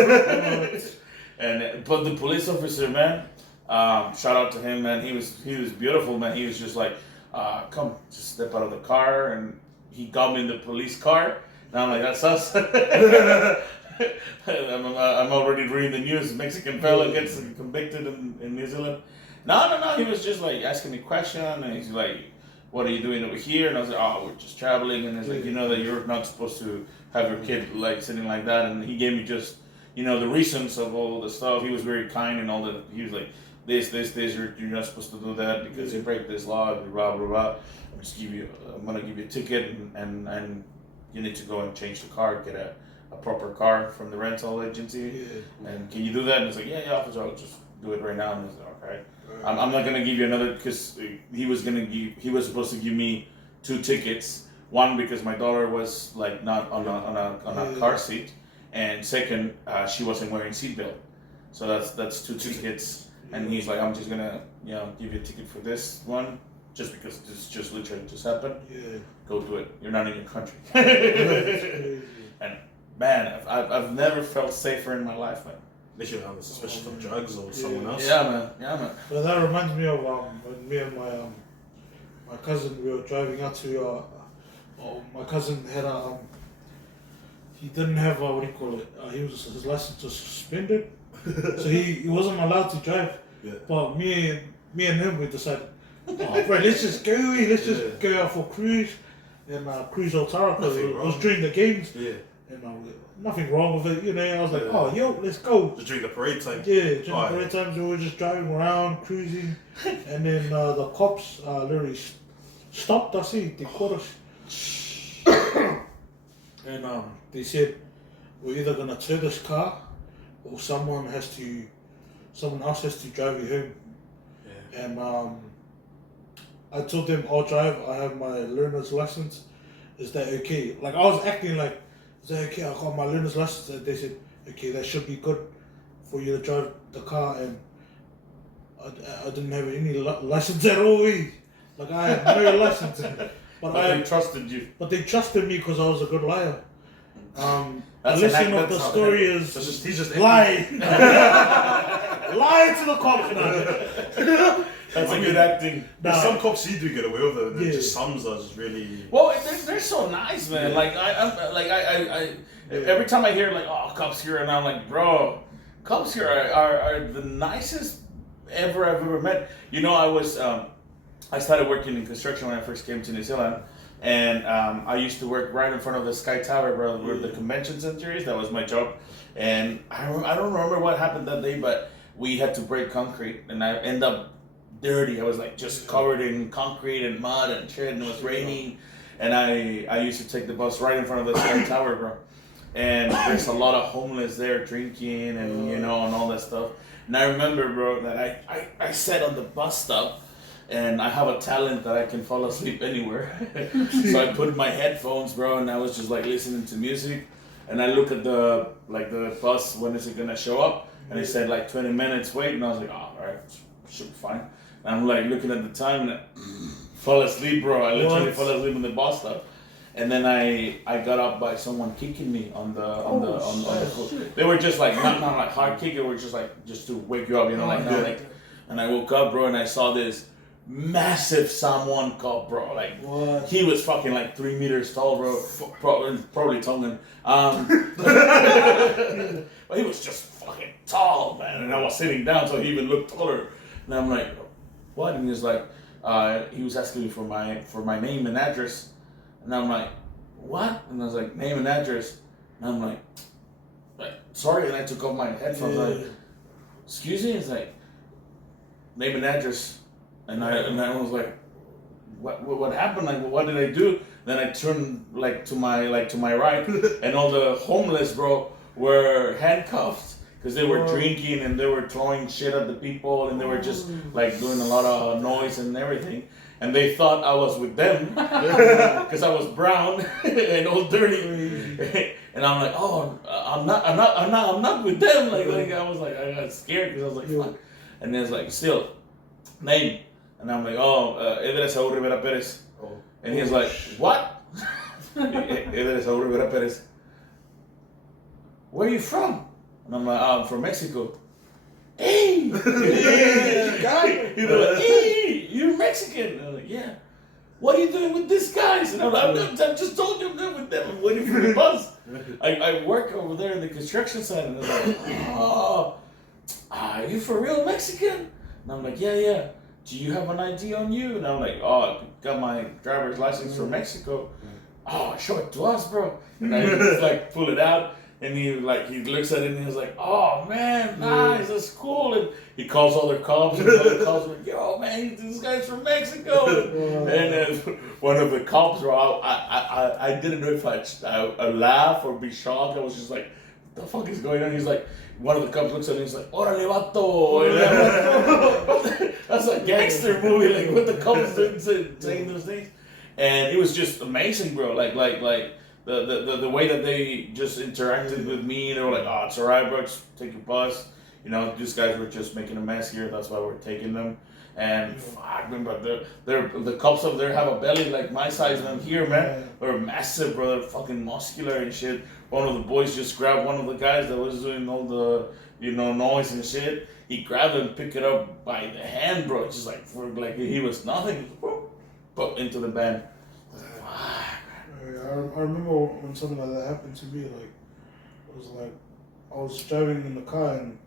But the police officer, man, shout out to him, man. He was beautiful, man. He was just like, come, just step out of the car, and he got me in the police car. Now I'm like, that's us. I'm already reading the news. Mexican fella gets convicted in New Zealand. No. He was just like asking me questions, and he's like, what are you doing over here? And I was like, oh, we're just traveling. And he's like, you know that you're not supposed to have your kid like sitting like that. And he gave me just, you know, the reasons of all the stuff. He was very kind and all that. He was like, this, you're not supposed to do that because you break this law, blah, blah, blah. I'm gonna give you a ticket, and you need to go and change the car, get a proper car from the rental agency. And can you do that? And it's like, yeah, officer, I'll just do it right now. And I was like, okay. I'm not gonna give you another, because he was supposed to give me 2 tickets. One, because my daughter was like not on a car seat, and second, she wasn't wearing seatbelt. So that's 2 tickets. And he's like, I'm just gonna give you a ticket for this one, just because this just literally just happened. Go do it. You're not in your country. And man, I've never felt safer in my life, man. Unless you're under suspicion of drugs or someone else. Yeah, man. But that reminds me of when me and my cousin, we were driving out to my cousin had he didn't have what do you call it? His license was suspended, so he wasn't allowed to drive. But me and him, we decided, bro, let's just go out for a cruise and cruise Aotearoa, because it was during the games. And nothing wrong with it, you know. I was like, oh, yo, let's go. Just during the parade time. Yeah, during the parade times, we were just driving around, cruising, and then the cops literally stopped us. They caught us, and they said, we're either gonna tow this car, or someone else has to drive you home. And I told them, I'll drive. I have my learner's license. Is that okay? Like, I was acting like, is that okay? I got my learner's license. And they said, okay, that should be good for you to drive the car. And I didn't have any license at all. Like, I had no license. But they trusted you. But they trusted me because I was a good liar. The That's lesson of the story is he's just lie. Lie to the cops now. That's a good acting. There's some cops you do get away with it, and then just some are just really. Well, they're so nice, man. Like I every time I hear like, oh, cops here, and I'm like, bro, cops here are the nicest I've ever met. You know, I started working in construction when I first came to New Zealand, and I used to work right in front of the Sky Tower, bro, where the convention center is. That was my job, and I don't remember what happened that day, but we had to break concrete, and I ended up dirty. I was like just covered in concrete and mud and shit, and it was raining. And I used to take the bus right in front of the Sky Tower, bro. And there's a lot of homeless there drinking and and all that stuff. And I remember, bro, that I sat on the bus stop, and I have a talent that I can fall asleep anywhere. So I put my headphones, bro, and I was just like listening to music. And I look at the bus, when is it gonna show up? And it said like 20 minutes wait, and I was like, oh, all right, should be fine. And I'm like looking at the time and I fall asleep, bro. I literally fell asleep on the bus stop. And then I got up by someone kicking me on the foot. They were just like not like hard kick, it were just like just to wake you up, like. And I woke up, bro, and I saw this massive Samoan cop, bro. Like he was fucking like 3 meters tall, bro. Probably Tongan. But he was just fucking tall, man. And I was sitting down, so he even looked taller. And I'm like, what? And he was like, he was asking me for my name and address. And I'm like, what? And I was like, name and address. And I'm like, sorry. And I took off my headphones. Like, excuse me? It's like, name and address. And I was like, what happened? Like, what did I do? Then I turned like to my right, and all the homeless, bro, were handcuffed. Because they were drinking and they were throwing shit at the people, and they were just like doing a lot of noise and everything. And they thought I was with them because I was brown and all dirty. And I'm like, oh, I'm not with them. Like I was like, I got scared because I was like, fuck. And then it's like, still, name. And I'm like, oh, Aotearoa Rivera Perez. And he's like, what? Aotearoa Rivera Perez. where are you from? And I'm like, oh, I'm from Mexico. Hey! Hey, you're Mexican. And I'm like, yeah. What are you doing with these guys? And I'm like, I just told you I'm there with them. I'm waiting for the bus. I work over there in the construction site. And they're like, oh, are you for real Mexican? And I'm like, yeah. Do you have an ID on you? And I'm like, oh, I got my driver's license from Mexico. Oh, show it to us, bro. And I just like pull it out. And he looks at it and he's like, oh man, nice, that's cool. And he calls all the cops and other cops like, yo man, this guy's from Mexico. And then one of the cops, bro, I didn't know if I laugh or be shocked. I was just like, what the fuck is going on? He's like, one of the cops looks at me and he's like, órale vato. And I'm like, that's a gangster movie, like what the cops doing saying those things. And it was just amazing, bro. Like the way that they just interacted with me, they were like, oh, it's alright, bro, just take your bus. You know, these guys were just making a mess here, that's why we're taking them. And fuck, remember, the cops over there have a belly like my size and I'm here, man. They're massive, bro, they're fucking muscular and shit. One of the boys just grabbed one of the guys that was doing all the, noise and shit. He grabbed him, picked it up by the hand, bro, just like he was nothing. Put into the van. I remember when something like that happened to me. Like, it was like I was driving in the car and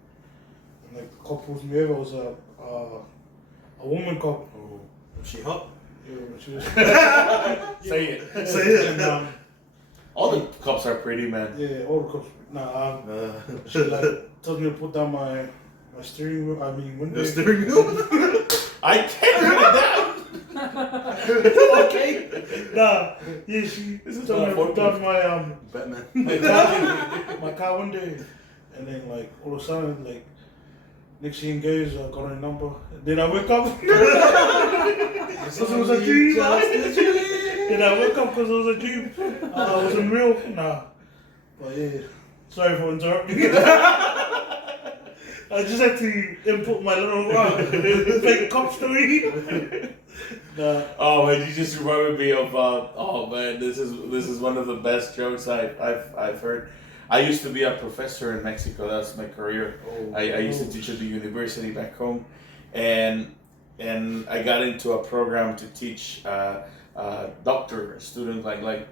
like the cop pulls me over. It was a woman cop. Oh, was she hot? Yeah, she was. Say it. And, all the cops are pretty, man. Yeah, all the cops. She like told me to put down my steering wheel. I mean, window. The steering wheel. I can't put it down. Okay. She told me to put down my Batman. my car window, and then like all of a sudden like next thing goes, I got her number. Then I wake up because it was a dream. Then I woke up because it was a dream. It wasn't real. Nah, but yeah. Sorry for interrupting. I just had to input my little fake cop story. Oh man, you just reminded me of oh man, this is one of the best jokes I've heard. I used to be a professor in Mexico. That's my career. I used to teach at the university back home, and I got into a program to teach doctor students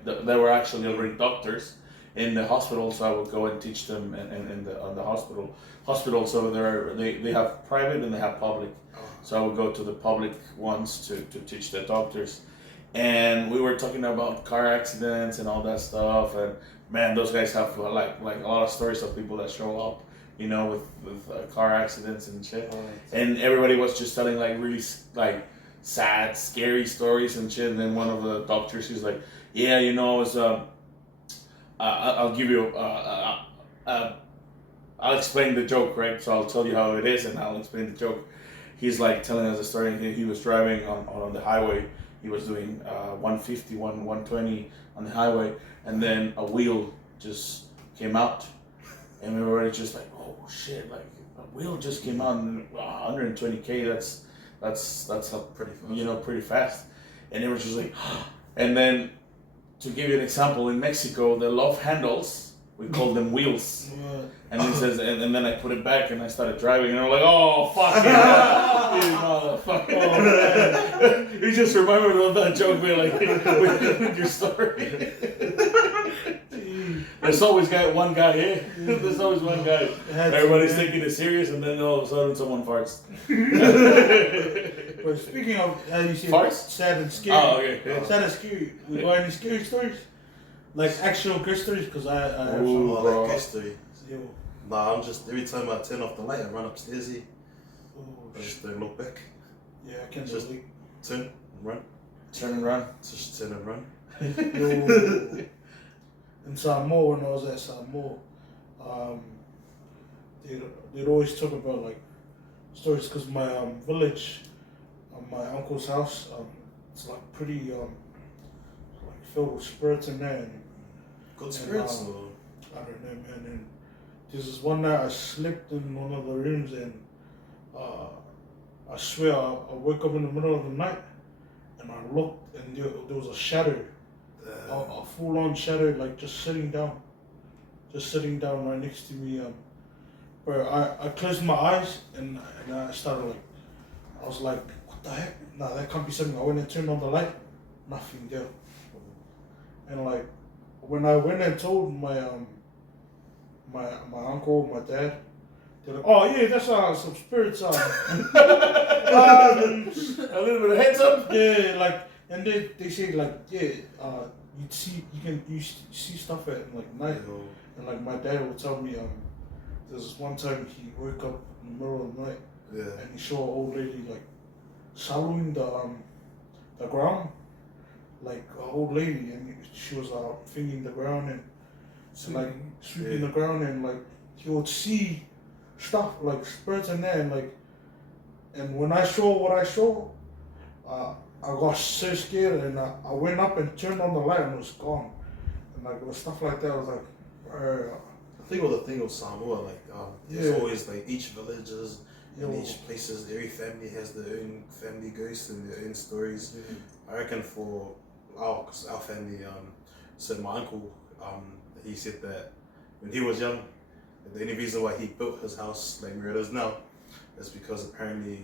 they were actually already doctors in the hospital. So I would go and teach them in the hospital. Hospitals over there, they have private and they have public. So I would go to the public ones to teach the doctors. And we were talking about car accidents and all that stuff. And man, those guys have like a lot of stories of people that show up, with car accidents and shit. And everybody was just telling like really like sad, scary stories and shit. And then one of the doctors, he's like, yeah, it was I'll give you I'll explain the joke, right? So I'll tell you how it is and I'll explain the joke. He's like telling us a story. He was driving on the highway. He was doing 150, 120 on the highway, and then a wheel just came out, and we were just like, oh shit! Like a wheel just came out, and 120k. That's a pretty fast, and it was just like, and then to give you an example, in Mexico, the love handles, we call them wheels. And he says, and then I put it back and I started driving and I'm like, oh, fuck yeah. You motherfucker. You just remembered of that joke, man, like, with your story. There's always one guy here. There's always one guy. Everybody's taking it serious and then all of a sudden someone farts. But speaking of how you say farts? Sad and scary. Oh, okay. Yeah. Sad and scary. You got any scary stories? Like actual good stories? Because I have some. Like good story. Yo. Nah, I'm just, every time I turn off the light, I run upstairs here. I just don't look back. Yeah, I can just relate. Turn and run. Turn and run. Just turn and run. Yo. In Samoa, when I was at Samoa, they'd always talk about like stories because my village, my uncle's house, it's like pretty like filled with spirits in there. And, Good spirits? Or? I don't know, man. And this is one night I slept in one of the rooms and I swear I woke up in the middle of the night and I looked and there was a shadow, a full-on shadow, like just sitting down just sitting down right next to me. Where I closed my eyes and I started like, I was like, what the heck? Nah, that can't be something. I went and turned on the light, nothing there. And like, when I went and told my my uncle, my dad, they're like, oh yeah, that's some spirits. A little bit of heads up. Yeah, like, and they say like, yeah, you see stuff at like night, and like my dad would tell me there's one time he woke up in the middle of the night, and he saw an old lady like swallowing the ground, like an old lady, and she was fingering the ground and like sweeping the ground, and like he would see stuff like spirits in there, and when I saw what I saw, I got so scared, and I went up and turned on the light and it was gone, and like it was stuff like that. I was like, I think the thing of Samoa, like there's always like each villages and each places, every family has their own family ghosts and their own stories. I reckon for our family, so my uncle, he said that when he was young, the only reason why he built his house like where it is now is because apparently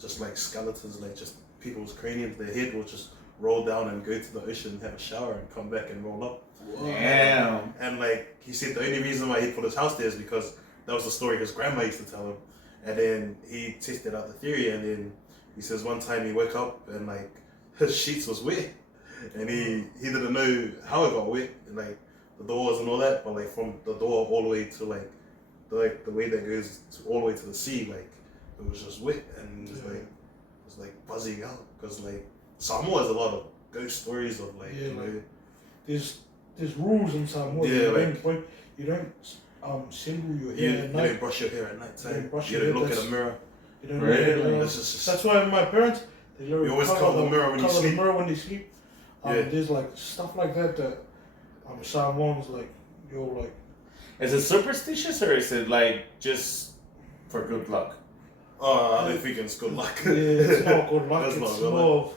just like skeletons, like just people's craniums, their head will just roll down and go to the ocean, have a shower and come back and roll up. Damn. And like he said, the only reason why he put his house there is because that was the story his grandma used to tell him. And then he tested out the theory, and then he says one time he woke up and like his sheets was wet, and he didn't know how it got wet, and like the doors and all that, but like from the door all the way to like the way that goes all the way to the sea, like it was just wet, and it was like buzzing out, because like Samoa has a lot of ghost stories of like you know, there's rules in Samoa. You don't single your hair at night. You don't brush your hair at night time. You don't look at a mirror. You don't look at a mirror. That's why my parents, they you always cover the mirror when you sleep. The mirror when they sleep. There's like stuff like that Samoans like, you're like. Is it superstitious or is it like just for good luck? I don't think it's good luck. Yeah, it's not good luck. That's it's not good more of,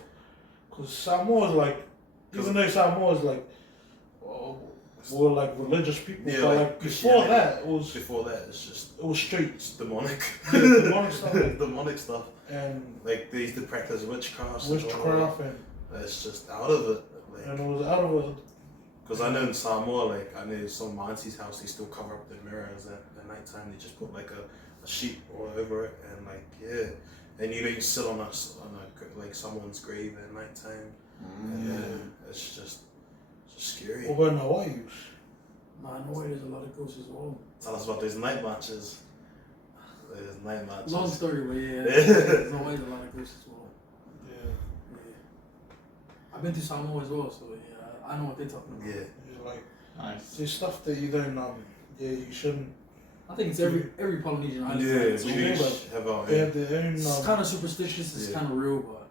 because Samoa's like, even though Samoa's like, were like religious people, yeah, but like before that it's just it was straight. It's demonic. Yeah, demonic stuff. Demonic stuff. And like they used to practice witchcraft. And it's just out of it. Like, and it was out of it. Because I know in Samoa, like I know some of my auntie's house, they still cover up their mirrors at night time. They just put like a sheet all over it, and like and you don't sit on a like someone's grave at night time. And it's just scary. What about Hawaii? Nah, in Hawaii there's a lot of ghosts as well. Tell us about those night marches. There's night marches. Long story, but there's always a lot of ghosts as well. Yeah. I've been to Samoa as well, so I know what they're talking about. Yeah, like nice. There's stuff that you don't you shouldn't. I think it's every Polynesian island. We each have our own. They have their own. It's kind of superstitious. It's kind of real, but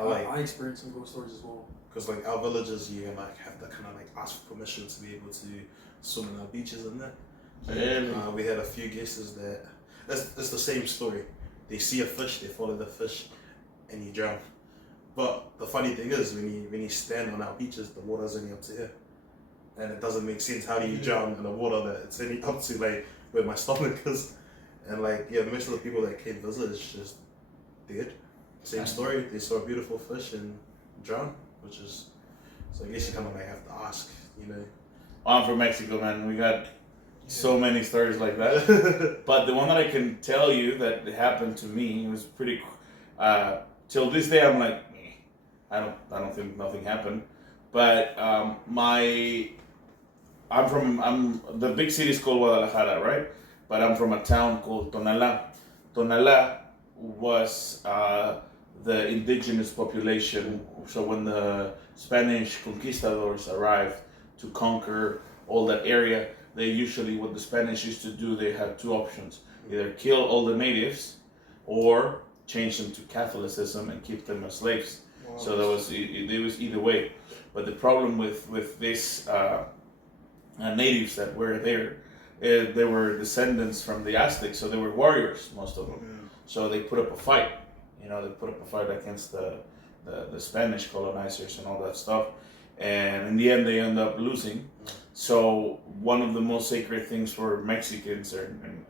I experienced some ghost stories as well. Because like our villages, you like have to kind of like ask for permission to be able to swim in our beaches and that. We had a few guesses that it's the same story. They see a fish, they follow the fish, and you drown. But the funny thing is, when you stand on our beaches, the water's only up to here, and it doesn't make sense. How do you drown in the water that it's only up to like where my stomach is? And like most of the people that came visit is just dead. Same story. They saw a beautiful fish and drowned. Which is, so I guess you kind of like have to ask, you know. I'm from Mexico, man. We got so many stories like that. But the one that I can tell you that happened to me was pretty. Till this day, I'm like, I don't think nothing happened. But the big city is called Guadalajara, right? But I'm from a town called Tonalá. Tonalá was the indigenous population. So when the Spanish conquistadors arrived to conquer all that area, they usually, what the Spanish used to do, they had two options: either kill all the natives or change them to Catholicism and keep them as slaves. Wow. So it was either way. But the problem with these natives that were there, they were descendants from the Aztecs, so they were warriors, most of them. Yeah. So they put up a fight. They put up a fight against the Spanish colonizers and all that stuff. And in the end, they end up losing. So one of the most sacred things for Mexicans and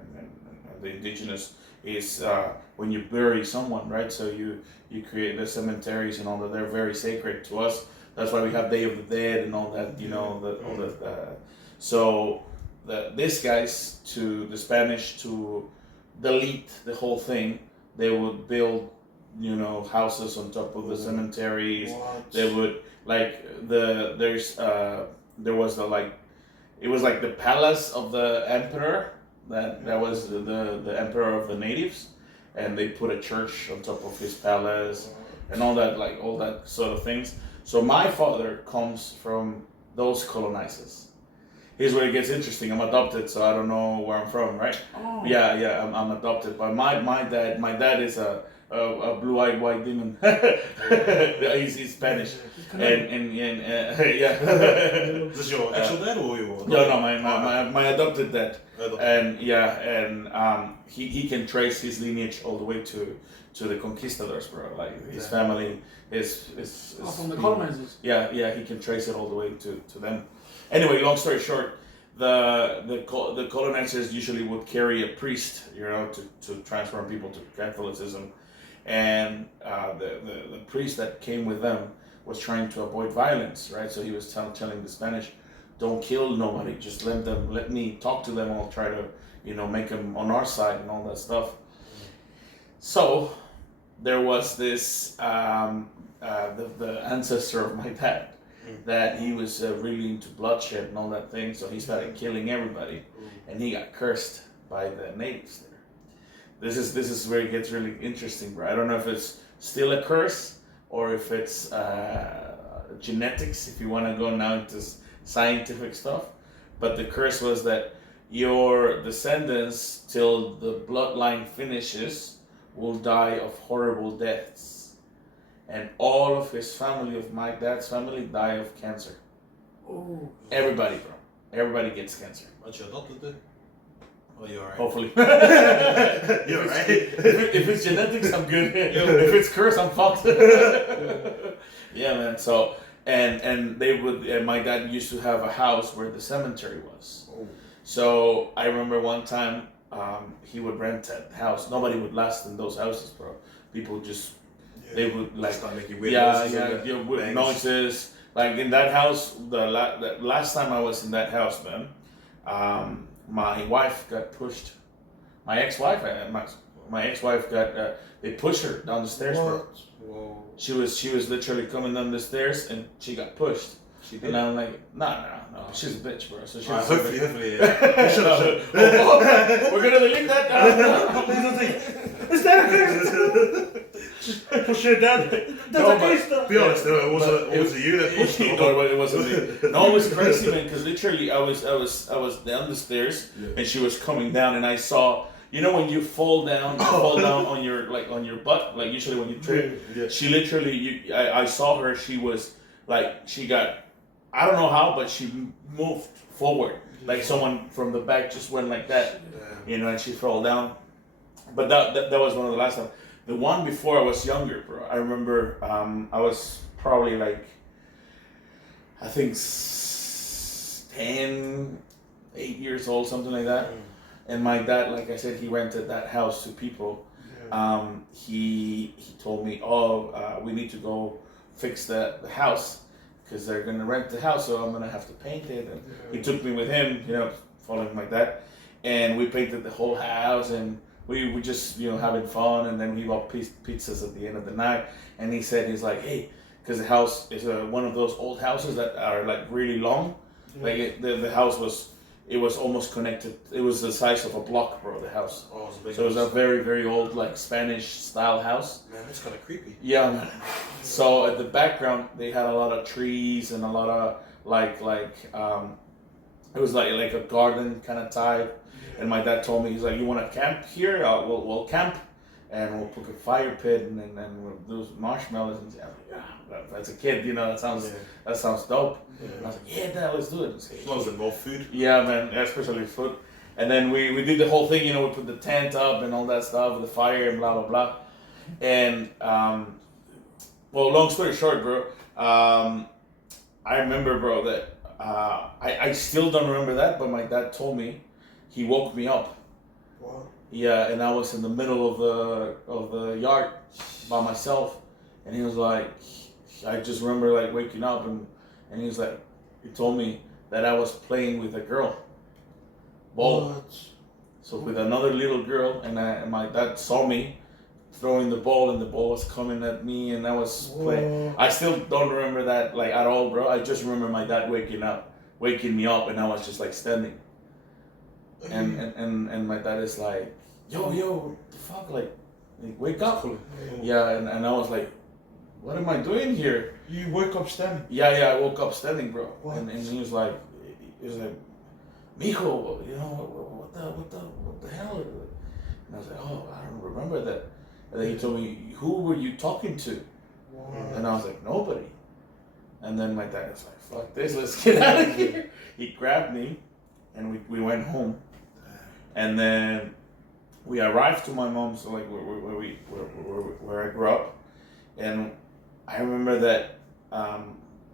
the indigenous is when you bury someone, right? So you create the cemeteries and all that. They're very sacred to us. That's why we have Day of the Dead and all that. You know, all that. So these guys, to the Spanish, to delete the whole thing, they would build, you know, houses on top of the cemeteries. What? They would there was it was like the palace of the emperor that was the emperor of the natives, and they put a church on top of his palace and all that, like all that sort of things. So my father comes from those colonizers. Here's where it gets interesting. I'm adopted, so I don't know where I'm from, right? Oh. Yeah, I'm adopted. But my dad is a blue-eyed white demon. he's Spanish, and yeah. Is this your actual dad or your? No, my adopted dad, and he can trace his lineage all the way to the conquistadors, bro. Like his family is from the colonizers. Yeah, he can trace it all the way to them. Anyway, long story short, the colonizers usually would carry a priest, you know, to transform people to Catholicism, and the priest that came with them was trying to avoid violence, right? So he was telling the Spanish, don't kill nobody, just let me talk to them. I'll try to, you know, make them on our side and all that stuff. So there was this the ancestor of my dad, that he was really into bloodshed and all that thing, so he started killing everybody, and he got cursed by the natives there. This is where it gets really interesting, bro. I don't know if it's still a curse or if it's genetics, if you want to go now into scientific stuff, but the curse was that your descendants, till the bloodline finishes, will die of horrible deaths. And all of his family, of my dad's family, die of cancer. Oh. Everybody, bro. Everybody gets cancer. Aren't you adopted then? Oh, you're alright. Hopefully. You're alright. If it's genetics, I'm good. If it's curse, I'm fucked. Yeah, man. So, and they would, and my dad used to have a house where the cemetery was. Oh. So I remember one time he would rent a house. Nobody would last in those houses, bro. People just, they would like start making weird noises. Noises. Like in that house, the last time I was in that house, man, my wife got pushed. My ex-wife got they pushed her down the stairs, bro. Whoa. She was literally coming down the stairs and she got pushed. She did. And I'm like, no, she's a bitch, bro. So she's hopefully, We're gonna delete that. Is that a curse? Push her down. That's a curse, though. Be honest, though, it was you that pushed her. No, it wasn't me. No, it was crazy, man. Because literally, I was down the stairs and she was coming down, and I saw. You know when you fall down on your butt, like usually when you trip. Yeah. She literally, I saw her. She was like, she got, I don't know how, but she moved forward, like someone from the back just went like that, you know, and she fell down. But that was one of the last times. The one before I was younger, bro. I remember I was probably like, I think 8 years old, something like that. And my dad, like I said, he rented that house to people. He told me, we need to go fix the house because they're gonna rent the house, so I'm gonna have to paint it. And he took me with him, you know, following like that, and we painted the whole house, and we just, you know, having fun. And then we bought pizzas at the end of the night. And he said, he's like, hey, because the house is one of those old houses that are like really long. Like the house was. It was almost connected. It was the size of a block, bro, the house. Oh, so it was a very, very old, like, Spanish-style house. Man, that's kind of creepy. Yeah, man. So at the background, they had a lot of trees and a lot of, it was like a garden kind of type. And my dad told me, he's like, you want to camp here? We'll camp, and we'll put a fire pit, and then we'll do marshmallows. And I was like, yeah, as a kid, you know, that sounds dope. I was like, yeah, Dad, let's do it. As long as it involved food. Yeah, man, especially food. And then we did the whole thing, you know, we put the tent up and all that stuff with the fire and blah, blah, blah. And, well, long story short, bro, I remember, bro, that I still don't remember that, but my dad told me he woke me up. Wow. Yeah, and I was in the middle of the yard by myself, and he was like, I just remember like waking up, and he was like, he told me that I was playing with a girl, ball. What? So with another little girl, and my dad saw me throwing the ball, and the ball was coming at me, and I was playing. I still don't remember that like at all, bro. I just remember my dad waking me up, and I was just like standing. And my dad is like, yo, what the fuck, like wake up. Yeah, and I was like, what am I doing here? You wake up standing. Yeah, I woke up standing, bro. What? And he was like, mijo, you know, what the hell? And I was like, oh, I don't remember that. And then he told me, who were you talking to? What? And I was like, nobody. And then my dad was like, fuck this, let's get out of here. He grabbed me, and we went home. And then we arrived to my mom's, so like where I grew up. And I remember that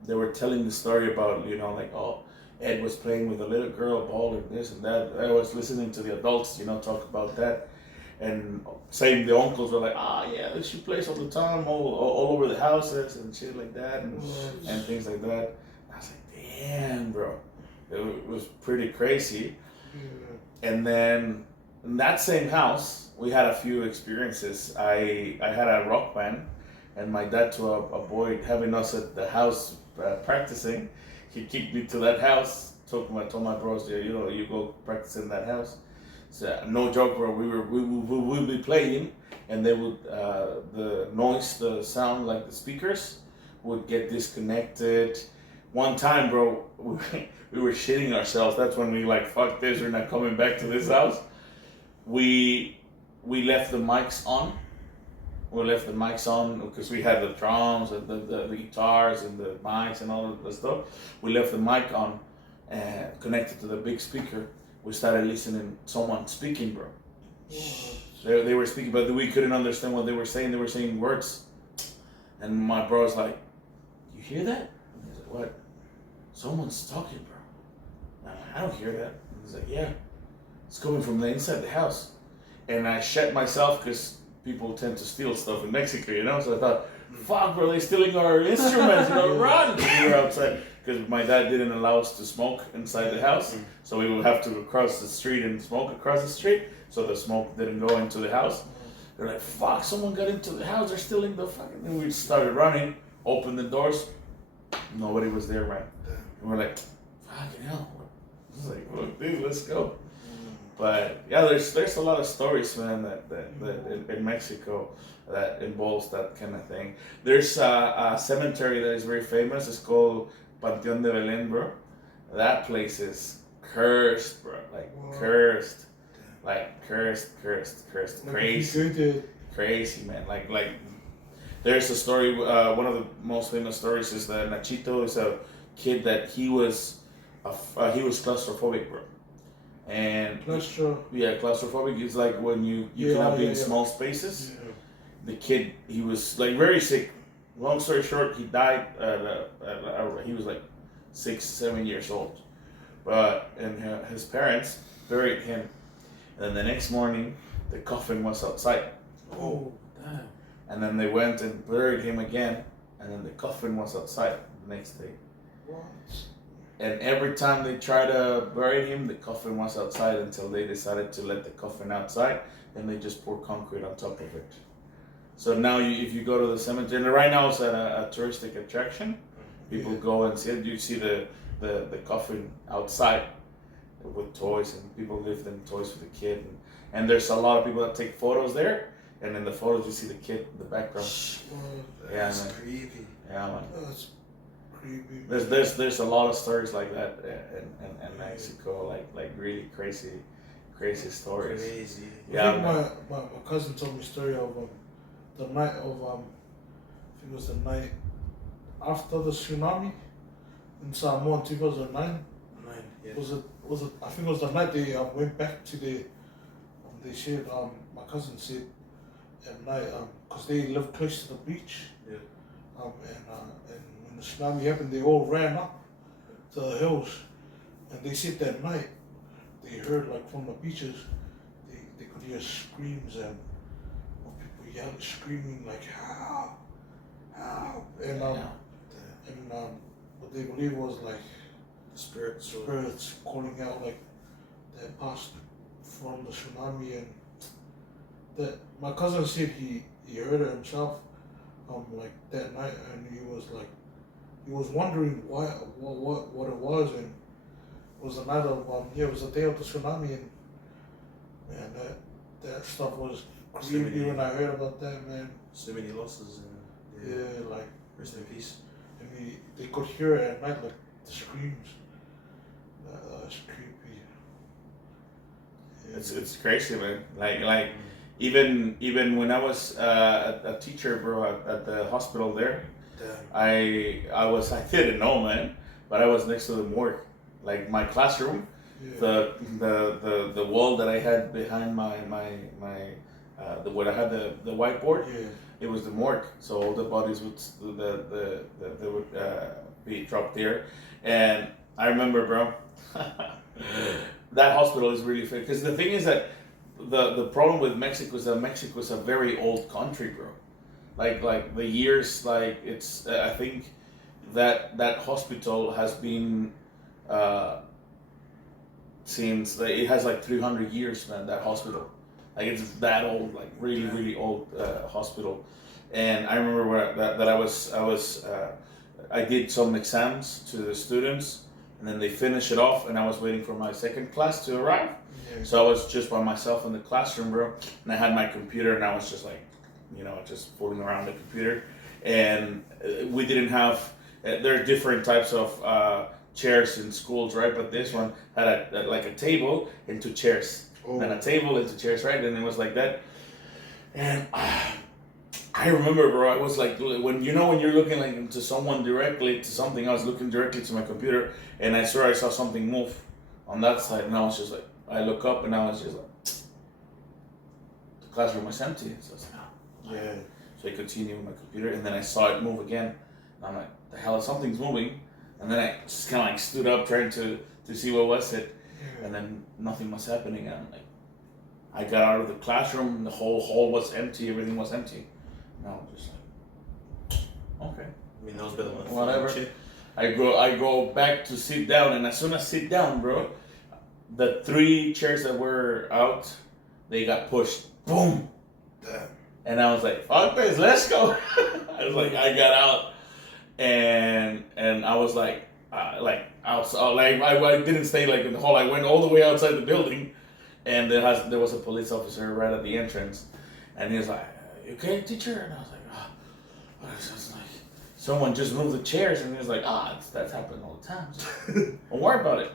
they were telling the story about, you know, like, oh, Ed was playing with a little girl, ball, and this and that. I was listening to the adults, you know, talk about that. And same, the uncles were like, yeah, she plays all the time, all over the houses and shit like that, and things like that. I was like, damn, bro. It was pretty crazy. Yeah. And then in that same house, we had a few experiences. I had a rock band, and my dad, to avoid having us at the house practicing, he kicked me to that house. Told my bros, yeah, you know, you go practice in that house. So no joke, bro. We would be playing, and they would the noise, the sound, like the speakers, would get disconnected. One time, bro, we were shitting ourselves. That's when we like, fuck this, we're not coming back to this house. We left the mics on. We left the mics on because we had the drums and the guitars and the mics and all of the stuff. We left the mic on and connected to the big speaker. We started listening someone speaking, bro. They were speaking, but we couldn't understand what they were saying. They were saying words. And my bro was like, you hear that? And he's like, what? Someone's talking, bro. I don't hear that. And he's like, yeah. It's coming from the inside the house. And I shut myself because people tend to steal stuff in Mexico, you know? So I thought, fuck, bro, they're stealing our instruments, you know, run! We were outside because my dad didn't allow us to smoke inside the house. So we would have to cross the street and smoke across the street. So the smoke didn't go into the house. They're like, fuck, someone got into the house, they're stealing the fucking... And we started running, opened the doors, nobody was there, man. And we're like, fucking hell. It's like, well, dude, let's go. But yeah, there's a lot of stories, man, that in Mexico that involves that kind of thing. There's a cemetery that is very famous. It's called Panteón de Belén, bro. That place is cursed, bro. Like cursed, like cursed, crazy, man. Like there's a story. One of the most famous stories is that Nachito is a kid that he was claustrophobic, bro. And claustrophobic is like when you cannot be in small spaces. Yeah. The kid, he was like very sick. Long story short, he died. He was like 6-7 years old, and his parents buried him. And then the next morning, the coffin was outside. Oh, damn! And then they went and buried him again, and then the coffin was outside the next day. What? And every time they try to bury him, the coffin was outside until they decided to let the coffin outside, and they just pour concrete on top of it. So now, if you go to the cemetery, and right now it's a touristic attraction, people go and see it. You see the coffin outside with toys, and people live in toys for the kid. And there's a lot of people that take photos there, and in the photos you see the kid in the background. That's creepy. Yeah, man. That's creepy. There's a lot of stories like that in Mexico, like really crazy stories. Crazy. Yeah. I think my cousin told me a story of the night of I think it was the night after the tsunami in Samoa in 2009. Yeah. Was it? I think it was the night they went back to the. They said my cousin said at night because they live close to the beach. Yeah. And when the tsunami happened, they all ran up to the hills, and they said that night they heard like from the beaches, they could hear screams and of people yelling, screaming like help, help, and what they believe was like spirits calling out like that passed from the tsunami, and that my cousin said he heard it himself like that night, and he was wondering what it was, and it was the night of it was the day of the tsunami, and man, that stuff was creepy when I heard about that, man. So many losses, and Yeah, like rest in peace. and they could hear it at night, like the screams. That's creepy. Yeah. It's crazy, man. Like even when I was a teacher, bro, at the hospital there, Damn. I didn't know, man, but I was next to the morgue. Like my classroom, Yeah. the wall that I had behind where I had the whiteboard, Yeah. it was the morgue. So all the bodies would they would be dropped there, and I remember, bro, that hospital is really fit. Because the thing is that the problem with Mexico is that Mexico is a very old country, bro. Like the years, like it's I think that hospital has been since it has like 300 years, man. That hospital, like it's that old, like really old hospital. And I remember that I did some exams to the students, and then they finished it off, and I was waiting for my second class to arrive. Yeah. So I was just by myself in the classroom, bro, and I had my computer, and I was just like, just fooling around the computer. And we didn't have. There are different types of chairs in schools, right? But this one had a table and two chairs, Oh. and a table and two chairs, right? And it was like that. And I remember, bro, I was like, when you're looking like to someone directly, to something, I was looking directly to my computer, and I swear I saw something move on that side, and I was just like, I look up, and I was just like, the classroom was empty. So I was like, oh. Yeah. So I continued with my computer, and then I saw it move again, and I'm like, the hell, something's moving, and then I just kind of like stood up trying to see what was it, Yeah. and then nothing was happening, and I'm like, I got out of the classroom, and the whole hall was empty, everything was empty. And I was just like, okay. I mean, that was better than Whatever. shit. I go back to sit down, and as soon as I sit down, bro, the 3 chairs that were out, they got pushed. Boom. Damn. And I was like, fuck this, let's go. I was like, I got out, and I was like outside, I didn't stay like in the hall. I went all the way outside the building, and there was a police officer right at the entrance, and he was like, "You okay, teacher?" And I was like, oh. I was just like, someone just moved the chairs, and he was like, that's happening all the time. So don't worry about it.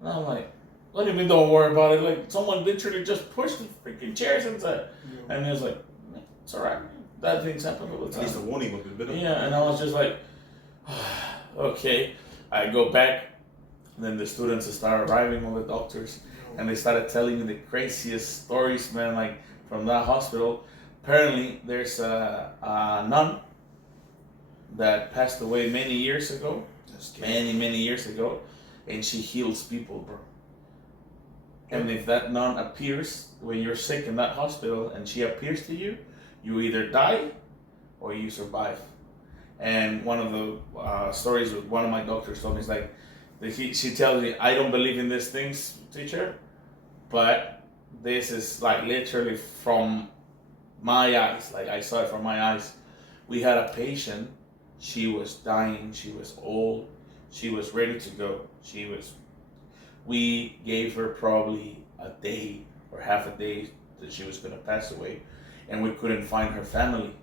And I'm like, what do you mean don't worry about it? Like someone literally just pushed the freaking chairs inside, Yeah. and he was like, it's alright. Bad things happen all the At time. least a warning would be better. Yeah, and I was just like, okay. I go back, and then the students start arriving, all the doctors, and they started telling me the craziest stories, man, like from that hospital. Apparently, there's a nun that passed away many years ago, many years ago, and she heals people, bro. And if that nun appears when you're sick in that hospital, and she appears to you, you either die or you survive. And one of the stories with one of my doctors told me is like, she tells me, I don't believe in these things, teacher, but this is like literally from my eyes. Like I saw it from my eyes. We had a patient, she was dying, she was old, she was ready to go. We gave her probably a day or half a day that she was gonna pass away, and we couldn't find her family.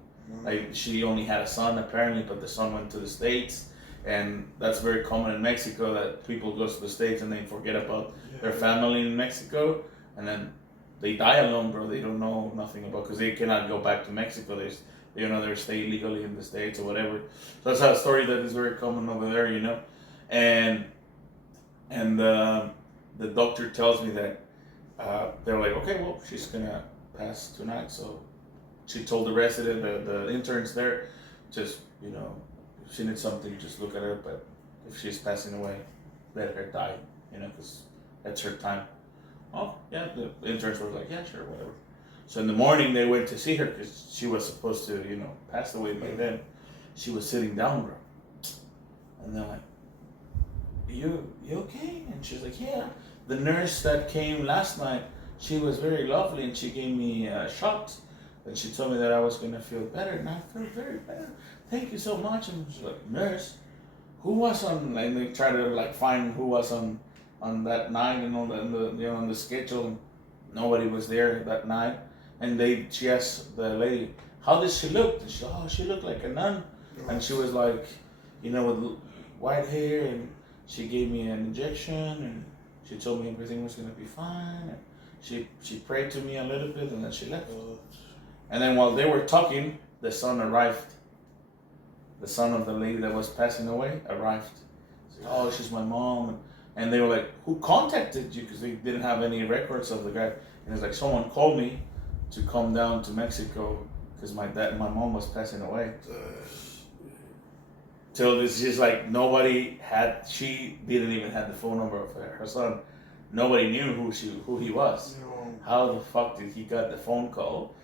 Like she only had a son apparently, but the son went to the States, and that's very common in Mexico that people go to the States and they forget about their family in Mexico, and then they die alone, bro. They don't know nothing about, because they cannot go back to Mexico. They stay illegally in the States or whatever. So that's a story that is very common over there, and the doctor tells me that they're like, okay, well, she's gonna pass tonight, so she told the resident, the interns there, just, if she needs something, just look at her, but if she's passing away. let her die, because that's her time. Oh, yeah, the interns were like, yeah, sure, whatever. So in the morning, they went to see her because she was supposed to, pass away by then. She was sitting down, bro. And they're like, you okay? And she's like, yeah. The nurse that came last night, she was very lovely and she gave me a shot. And she told me that I was going to feel better. And I feel very better. Thank you so much. And she's like, nurse, who was on? And they try to find who was on that night and on the schedule. Nobody was there that night. And she asked the lady, how did she look? And she said, oh, she looked like a nun. And she was like, with white hair, and she gave me an injection, and she told me everything was gonna be fine. And she prayed to me a little bit, and then she left. And then while they were talking, the son arrived. The son of the lady that was passing away arrived. He said, oh, she's my mom. And they were like, who contacted you? Because they didn't have any records of the guy. And it's like, someone called me to come down to Mexico because my mom was passing away. So it's just like she didn't even have the phone number of her son. Nobody knew who he was. How the fuck did he got the phone call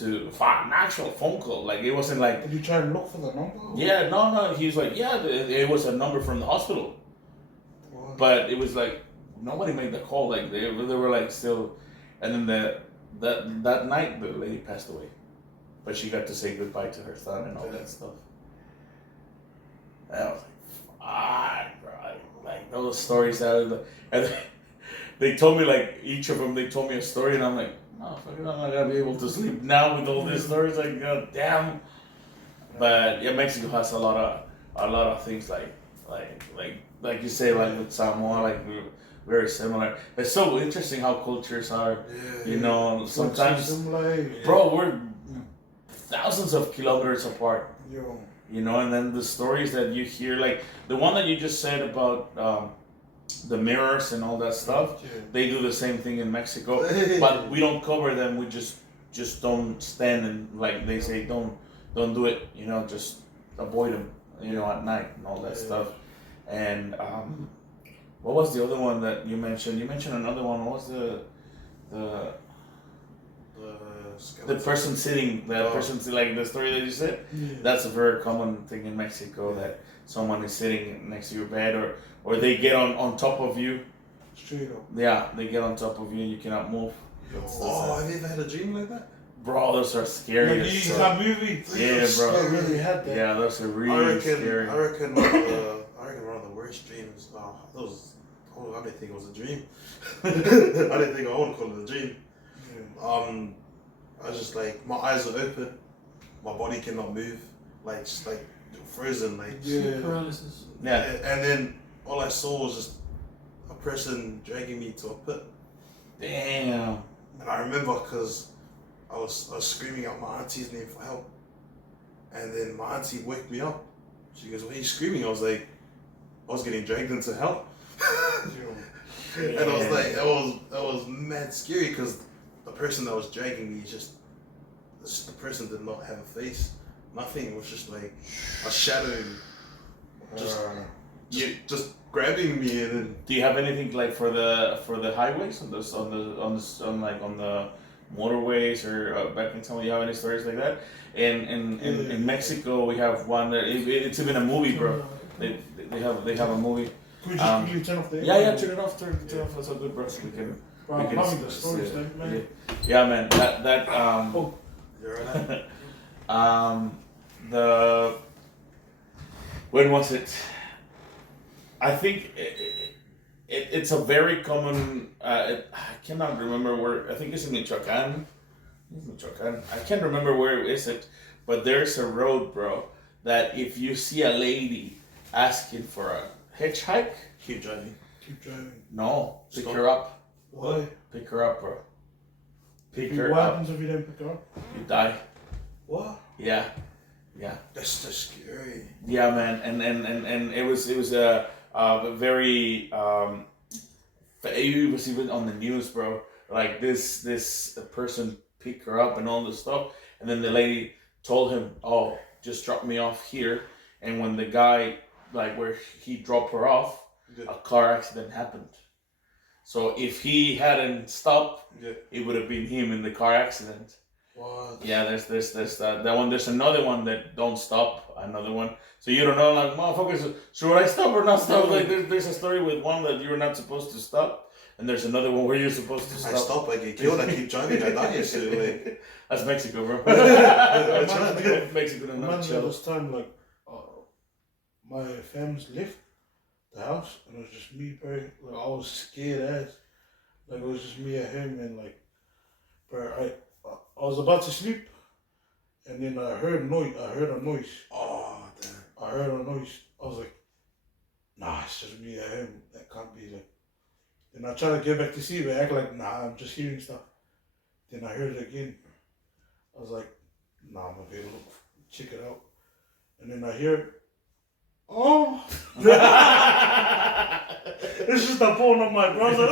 an actual phone call? Like, it wasn't like. Did you try to look for the number? Yeah, no. He was like, yeah, it was a number from the hospital. What? But it was like, nobody made the call. Like, they were like still. And then that night, the lady passed away. But she got to say goodbye to her son and all that stuff. And I was like, fuck, bro. Like, those stories out of and they told me, like, each of them, they told me a story, and I'm like, no, fucking, I'm not gonna be able to sleep now with all these stories. Like, god damn. But yeah, Mexico has a lot of things like you say, like with Samoa, like very similar. It's so interesting how cultures are. Sometimes, bro, we're thousands of kilometers apart. And then the stories that you hear, like the one that you just said about the mirrors and all that stuff, they do the same thing in Mexico, but we don't cover them. We just don't stand and, like they say, don't do it. Just avoid them. At night and all that stuff. And what was the other one that you mentioned? You mentioned another one. What was the person sitting, like the story that you said? Yeah. That's a very common thing in Mexico, that someone is sitting next to your bed, or they get on top of you. Straight up. Yeah, they get on top of you and you cannot move. Have you ever had a dream like that? Bro, those are scary. Like that movie. Yeah, bro. I really had that. Yeah, those are really scary. I reckon one of the worst dreams. I didn't think it was a dream. I didn't think I would call it a dream. I was just like, my eyes are open, my body cannot move, like just like frozen, like paralysis. Yeah. And then all I saw was just a person dragging me to a pit. Damn. And I remember because I was screaming out my auntie's name for help, and then my auntie woke me up. She goes, "Why are you screaming?" I was like, I was getting dragged into hell. And I was like, that was mad scary, because the person that was dragging me, just the person did not have a face. Nothing. It was just like a shadow, just grabbing me. And then, do you have anything like for the highways on the motorways or back in town? You have any stories like that? In Mexico, we have one that it's even a movie, bro. They have a movie. Could you just turn off the Yeah, turn it off. Turn it off. That's all good, bro. We can. I'm loving the stories, man. Yeah, man. That you're right. When was it? I think it's a very common. I cannot remember where. I think it's in Michoacan. I can't remember where is it, but there's a road, bro, that if you see a lady asking for a hitchhike, Keep driving. No, pick her up. Why? Pick her up, bro. Pick her What up. happens if you don't pick her up? You die. What? Yeah. That's just scary. Yeah, man, and it was a very it was even on the news, bro. Like this person picked her up and all this stuff, and then the lady told him, "Oh, just drop me off here." And when the guy, like where he dropped her off, a car accident happened. So if he hadn't stopped, it would have been him in the car accident. What? Yeah, there's that one. There's another one that don't stop. Another one. So you don't know, like, motherfuckers, should I stop or not stop? Like there's a story with one that you're not supposed to stop, and there's another one where you're supposed to stop. I stop, I get killed. I keep driving, I die. So like, that's Mexico, bro. Mexico in a I remember nutshell. this time, like, my family's left the house, and it was just me, bro. Like, I was scared as. Like, it was just me and him, and like, bro, I was about to sleep, and then I heard a noise. oh damn. I heard a noise. I was like, nah, it's just me and him. That can't be like. Then I tried to get back to sleep, but act like, nah, I'm just hearing stuff. Then I heard it again. I was like, nah, I'm gonna look, check it out. And then I hear, oh, it's just the phone of my brother.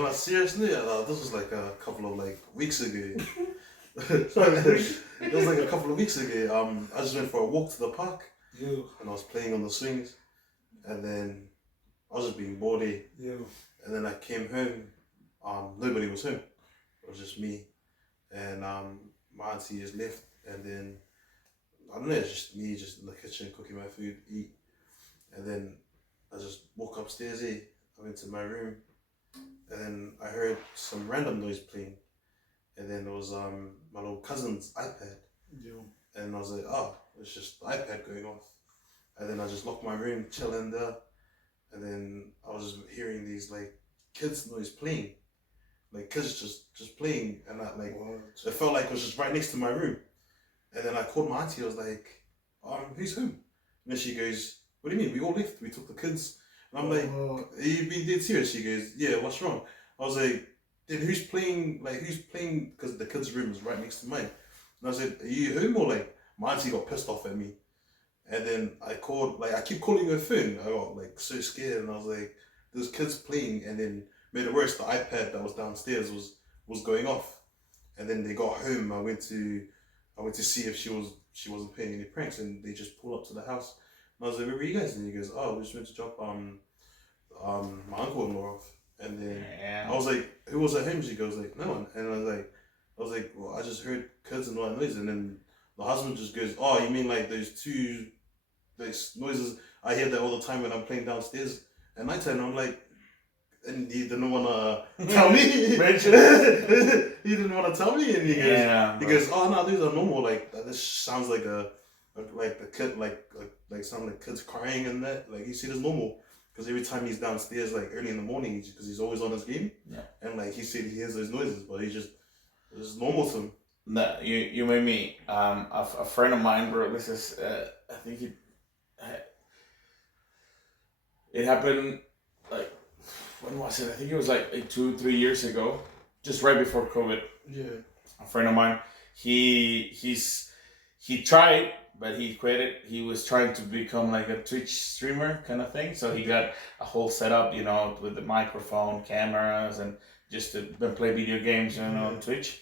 Like, seriously, this was like a couple of like weeks ago. It was like a couple of weeks ago. I just went for a walk to the park, and I was playing on the swings, and then I was just being bored. And then I came home. Nobody was home. It was just me, and my auntie is left, and then I don't know. It's just me, just in the kitchen cooking my food, eat, and then I just walk upstairs. I went to my room, and then I heard some random noise playing, and then it was my little cousin's iPad, and I was like, oh, it's just the iPad going off, and then I just locked my room, chilling there, and then I was just hearing these like kids noise playing, like kids just playing, and that like it felt like it was just right next to my room, and then I called my auntie. I was like, who's home? And then she goes, what do you mean? We all left. We took the kids. And I'm like, are you being dead serious? She goes, yeah, what's wrong? I was like, then who's playing? Because the kids' room is right next to mine. And I said, are you home? Or like, my auntie got pissed off at me. And then I called, like, I keep calling her phone. I got like so scared, and I was like, there's kids playing, and then made it worse, the iPad that was downstairs was going off. And then they got home. I went to see if she wasn't playing any pranks, and they just pulled up to the house. And I was like, where were you guys? And he goes, oh, we just went to drop my uncle-in-law off. And then I was like, who was at home? She goes like, no one. And I was like, well, I just heard kids and all that noise. And then the husband just goes, oh, you mean like those noises? I hear that all the time when I'm playing downstairs at night time. I'm like, and he didn't want to tell me. He didn't want to tell me. And he goes, oh no, these are normal. Like this sounds like a kid, like sound like kids crying and that. Like he said it's normal. Because every time he's downstairs, like early in the morning, because he's always on his game, and like he said, he hears those noises, but it's normal to him. No, you made me. A friend of mine, bro. This is, I think it happened like, when was it? I think it was like 2-3 years ago, just right before COVID. Yeah. A friend of mine, he tried. But he quit it. He was trying to become like a Twitch streamer kind of thing. So he got a whole setup, with the microphone, cameras, and just to play video games, on Twitch.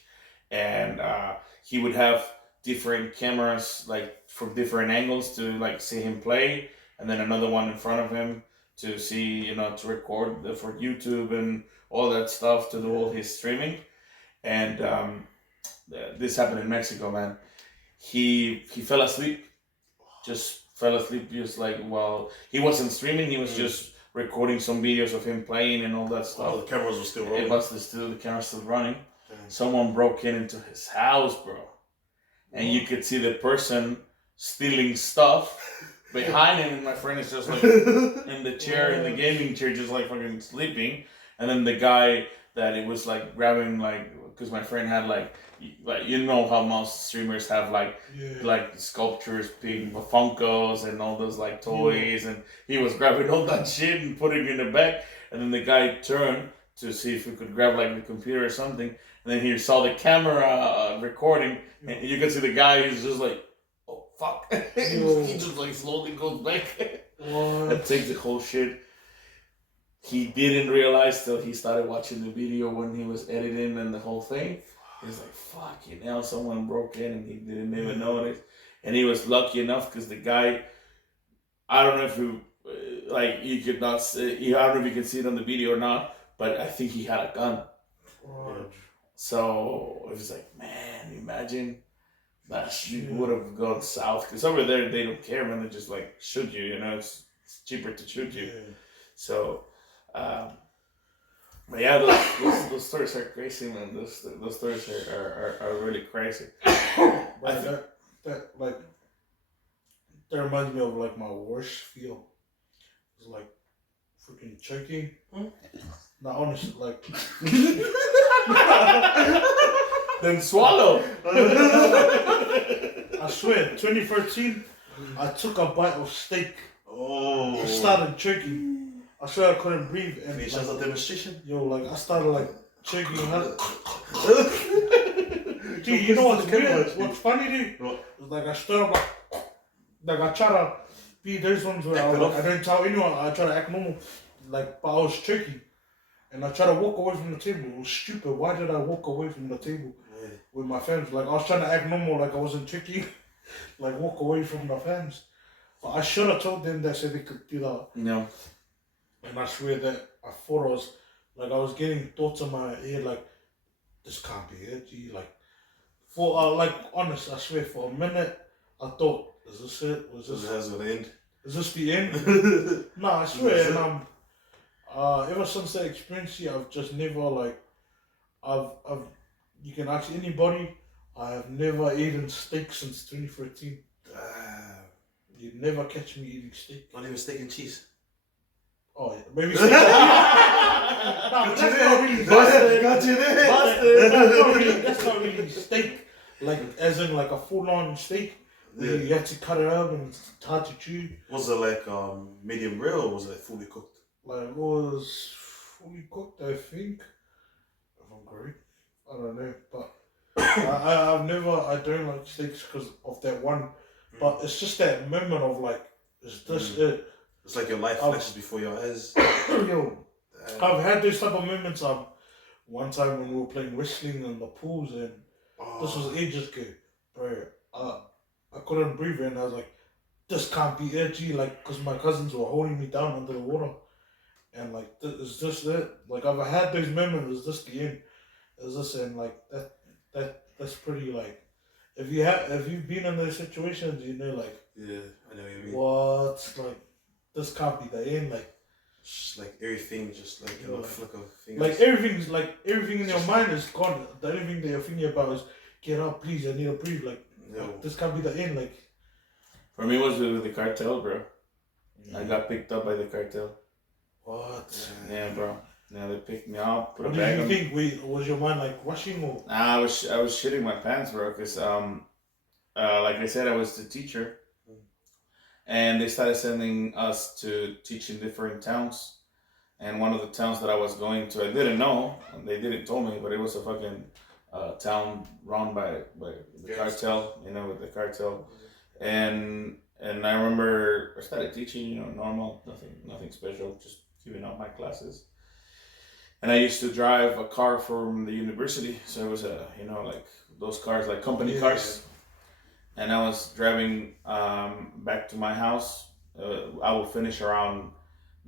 And he would have different cameras, like from different angles to like see him play, and then another one in front of him to see, to record for YouTube and all that stuff, to do all his streaming. And this happened in Mexico, man. He fell asleep, just like, well, he wasn't streaming, he was just recording some videos of him playing and all that stuff. Oh, the cameras were still rolling. The camera's still running. Someone broke into his house, bro. And you could see the person stealing stuff behind him, and my friend is just like in the chair, in the gaming chair, just like fucking sleeping. And then the guy that it was like grabbing, like, because my friend had like how most streamers have like sculptures, big Funkos and all those like toys, and he was grabbing all that shit and putting it in the bag. And then the guy turned to see if he could grab like the computer or something, and then he saw the camera recording, and you could see the guy, he's just like, oh fuck. He just like slowly goes back and takes the whole shit. He didn't realize till he started watching the video when he was editing and the whole thing. He's like, fuck, someone broke in and he didn't even notice. And he was lucky enough because the guy I don't know if you like you could not see, I don't know if you can see it on the video or not, but I think he had a gun. What? So it was like, man, imagine that shit would have gone south. Because over there they don't care, man. They just like shoot you. You know, it's cheaper to shoot you. Yeah. So, but yeah, those stories are crazy, man. Those stories are really crazy. But that reminds me of like my worst feel. It's like freaking choking. Not honestly, like Then swallow. I swear, 2013, I took a bite of steak. Oh. I started choking. I swear I couldn't breathe. And Finish as a demonstration. yo, like I started like choking. Dude, you know what's weird? What's funny, dude? What? It's like I stood up, like I try to be those ones where I don't tell anyone. I try to act normal, like but I was choking, and I try to walk away from the table. It was stupid. Why did I walk away from the table with my fans? Like I was trying to act normal, like I wasn't choking, like walk away from the fans. But I should have told them that so they could do that. No. And I swear that I thought I was getting thoughts in my head like, this can't be it. Gee, like. For like honest, I swear for a minute I thought, is this it? Was this the end? Is this the end? No, I swear, and ever since that experience, I've just never like, I've you can ask anybody, I have never eaten steak since 2013. You'd never catch me eating steak. Not even steak and cheese. Oh, yeah, maybe steak. No, but that's not really Busted. Got you there. That's not really steak. Like as in like a full-on steak. Where you have to cut it up and it's hard to chew. Was it like medium rare or was it fully cooked? Like it was fully cooked, I think. If I'm correct, I don't know, but I don't like steaks because of that one. But it's just that moment of like, is this it? It's like your life flashes before your eyes. Yo, I've had those type of moments. One time when we were playing wrestling in the pools, and this was ages ago, bro. I couldn't breathe, and I was like, this can't be edgy, like, because my cousins were holding me down under the water, and like, is this it? Like, I've had those moments. Is this the end? Is this and like that's pretty like. If you've been in those situations, you know, like, yeah, I know what you mean. What, like, this can't be the end, like. Just like everything, just like in a flick of fingers. Like everything in your mind is gone. The only thing that you're thinking about is get up, please. I need to breathe. Like this can't be the end. Like for me, it was with the cartel, bro. I got picked up by the cartel. What? Yeah, bro. Yeah, they picked me up. What did you think? Wait, was your mind like rushing or? Nah, I was shitting my pants, bro. Cause like I said, I was the teacher. And they started sending us to teach in different towns. And one of the towns that I was going to, I didn't know, and they didn't tell me, but it was a fucking town run by the cartel, you know, with the cartel. And I remember I started teaching, you know, normal, nothing special, just keeping up my classes. And I used to drive a car from the university, so it was like those cars, like company cars. And I was driving back to my house. I would finish around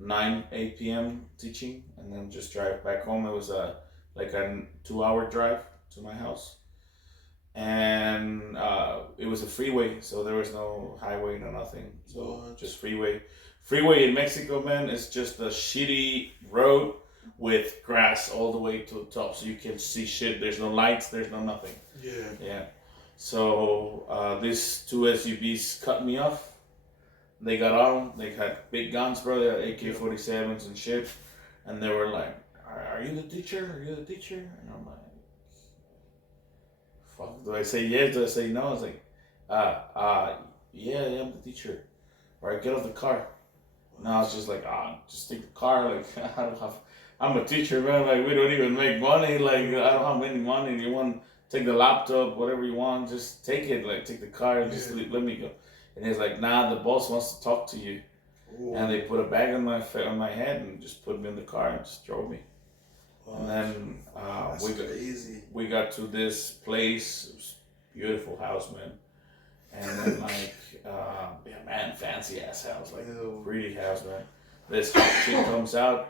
8 p.m. teaching, and then just drive back home. It was a 2-hour drive to my house, and it was a freeway, so there was no highway, no nothing. So just freeway. Freeway in Mexico, man, is just a shitty road with grass all the way to the top, so you can see shit. There's no lights. There's no nothing. Yeah. So these two SUVs cut me off. They got on. They had big guns, bro. They had AK-47s and shit. And they were like, "Are you the teacher? Are you the teacher?" And I'm like, "Fuck. Do I say yes? Do I say no?" I was like, yeah, I'm the teacher." Or I get off the car. Now it's just like, just take the car. Like I'm a teacher, man. Like we don't even make money. Like I don't have any money. You want? Take the laptop, whatever you want, just take it. Like, take the car and just let me go. And he's like, nah, the boss wants to talk to you. Ooh. And they put a bag on my head and just put me in the car and just drove me. And then we got to this place. It was a beautiful house, man. and then like yeah, man, fancy ass house, like Ew. pretty house, man. This hot chick comes out,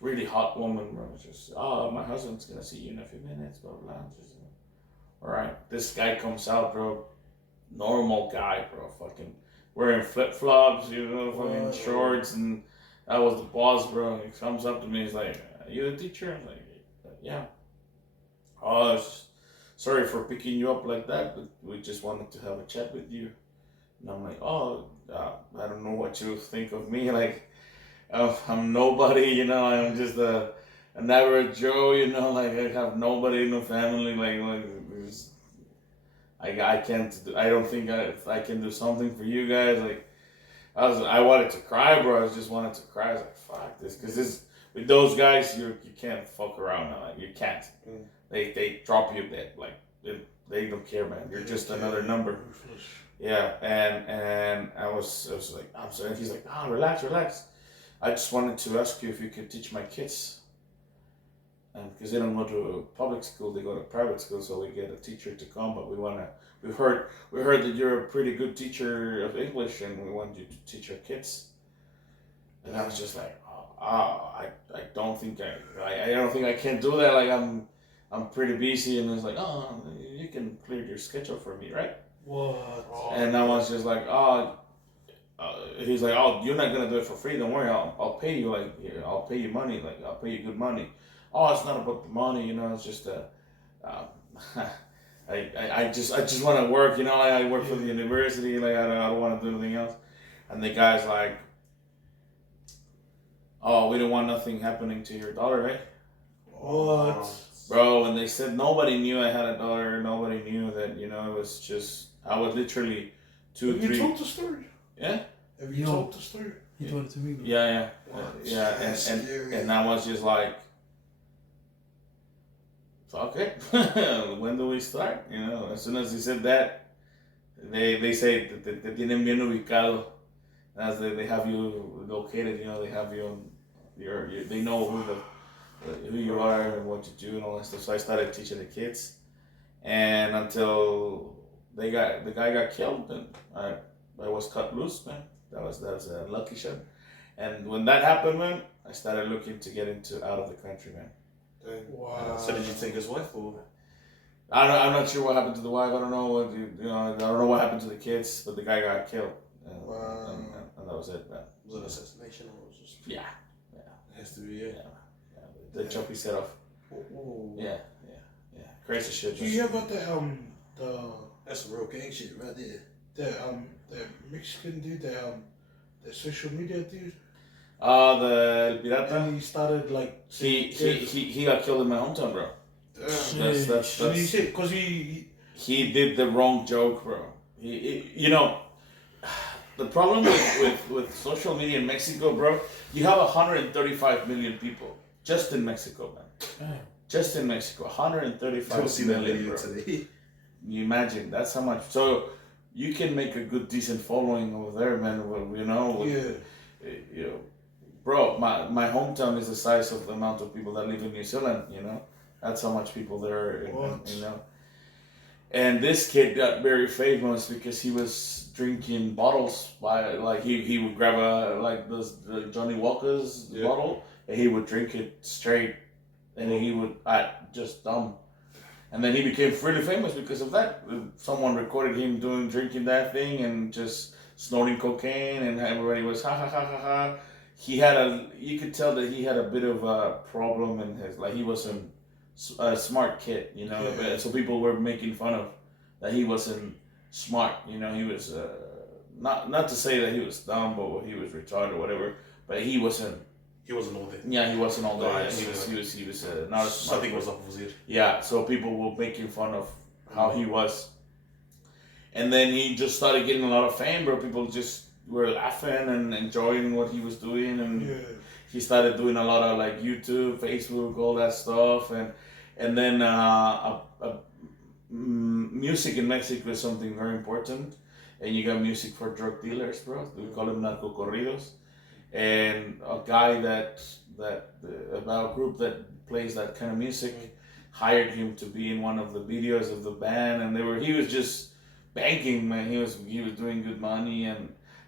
really hot woman, bro. Just my husband's gonna see you in a few minutes, blah blah. Just, all right, this guy comes out, bro. Normal guy, bro. Fucking wearing flip flops, you know, fucking Wow. shorts, and that was the boss, bro. He comes up to me, he's like, "Are you the teacher?" I'm like, "Yeah." Oh, sorry for picking you up like that, but we just wanted to have a chat with you. And I'm like, "Oh, I don't know what you think of me. Like, I'm nobody, you know. I'm just an average Joe, you know. Like, I have nobody in the family. Like, it's- I can't. I don't think I can do something for you guys. Like, I wanted to cry, bro. I just wanted to cry. I was like, fuck this, because this with those guys, you can't fuck around. Man. Like, you can't. Mm. They drop you dead. Like, they don't care, man. You're just another number. Yeah, and I was like, I'm sorry. He's like, relax, relax. I just wanted to ask you if you could teach my kids. And because they don't go to public school, they go to private school, so we get a teacher to come. But we heard that you're a pretty good teacher of English, and we want you to teach our kids. And I was just like, I don't think I don't think I can do that. Like, I'm pretty busy, and it's like, oh, you can clear your schedule for me, right? What? And I was just like, he's like, oh, you're not gonna do it for free. Don't worry, I'll pay you. Like, here, I'll pay you money. Like, I'll pay you good money. Oh, it's not about the money, you know. It's just I just want to work, you know. Like, I work for the university. Like, I don't want to do anything else. And the guy's like, oh, we don't want nothing happening to your daughter, right? What? Bro, when they said nobody knew I had a daughter, nobody knew that, you know, it was just, I was literally Have you told the story? Yeah? Have you No. told the story? He told it to me. Bro. Yeah, What? yeah, That's scary. and I was just like, fuck it. When do we start? You know, as soon as he said that, they say that te tienen bien ubicado. As they have you located, you know, they have you on they know who you are and what you do and all that stuff. So I started teaching the kids, and until the guy got killed, and I was cut loose, man. That was a lucky shot. And when that happened, man, I started looking to get out of the country, man. Dang. Wow. So did you take his wife or? I'm not sure what happened to the wife. I don't know what I don't know what happened to the kids, but the guy got killed. Wow. And that was it, man. Was it an assassination or was it just? Yeah. It has to be, yeah. The choppy set off. Oh, Yeah. Crazy shit. Do you hear about that's some real gang shit right there. the Mexican dude, the social media dude? The El Pirata. And he started like He got killed in my hometown, bro. That's And he said because he did the wrong joke, bro. He you know, the problem with social media in Mexico, bro, you have 135 million people just in Mexico, man. Just in Mexico, 135 Don't see that million, video bro. today. You imagine, that's how much. So you can make a good, decent following over there, man. You know, you know, bro. My hometown is the size of the amount of people that live in New Zealand. You know, that's how much people there are. You know, and this kid got very famous because he was drinking bottles by like he would grab the Johnny Walker's bottle and he would drink it straight, and he would act just dumb. And then he became really famous because of that. Someone recorded him drinking that thing and just snorting cocaine, and everybody was ha ha ha ha ha. You could tell that he had a bit of a problem in his, like he wasn't a smart kid, you know. Yeah. So people were making fun of that he wasn't smart, you know. He was not to say that he was dumb or he was retarded or whatever, but he wasn't. He wasn't all there. Yeah, he wasn't all there. Right, He was not a smart. Something was up with it. Yeah, so people were making fun of how he was. And then he just started getting a lot of fame, bro. People just were laughing and enjoying what he was doing. And he started doing a lot of like YouTube, Facebook, all that stuff. And then music in Mexico is something very important. And you got music for drug dealers, bro. We call them narco corridos. And a guy about a group that plays that kind of music hired him to be in one of the videos of the band, and he was just banking, man. He was doing good money, and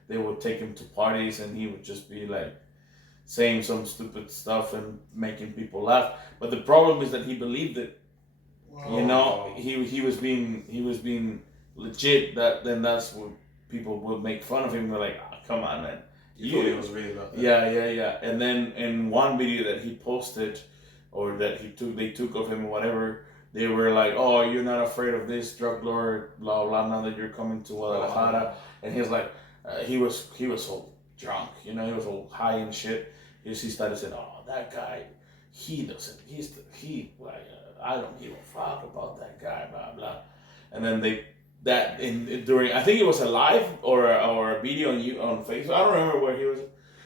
they would take him to parties, and he would just be like saying some stupid stuff and making people laugh. But the problem is that he believed it. You know, he was being legit. That's what people would make fun of him. They're like, oh, come on, man. You thought he was real about that. Yeah. And then in one video that he posted, or that they took of him or whatever, they were like, oh, you're not afraid of this drug lord, blah blah. Now that you're coming to Guadalajara, and he's like, he was all drunk. You know, he was all high and shit. He started saying, oh, that guy, he doesn't. I don't give a fuck about that guy, blah blah. And then during, I think it was a live or a video on Facebook. I don't remember where he was.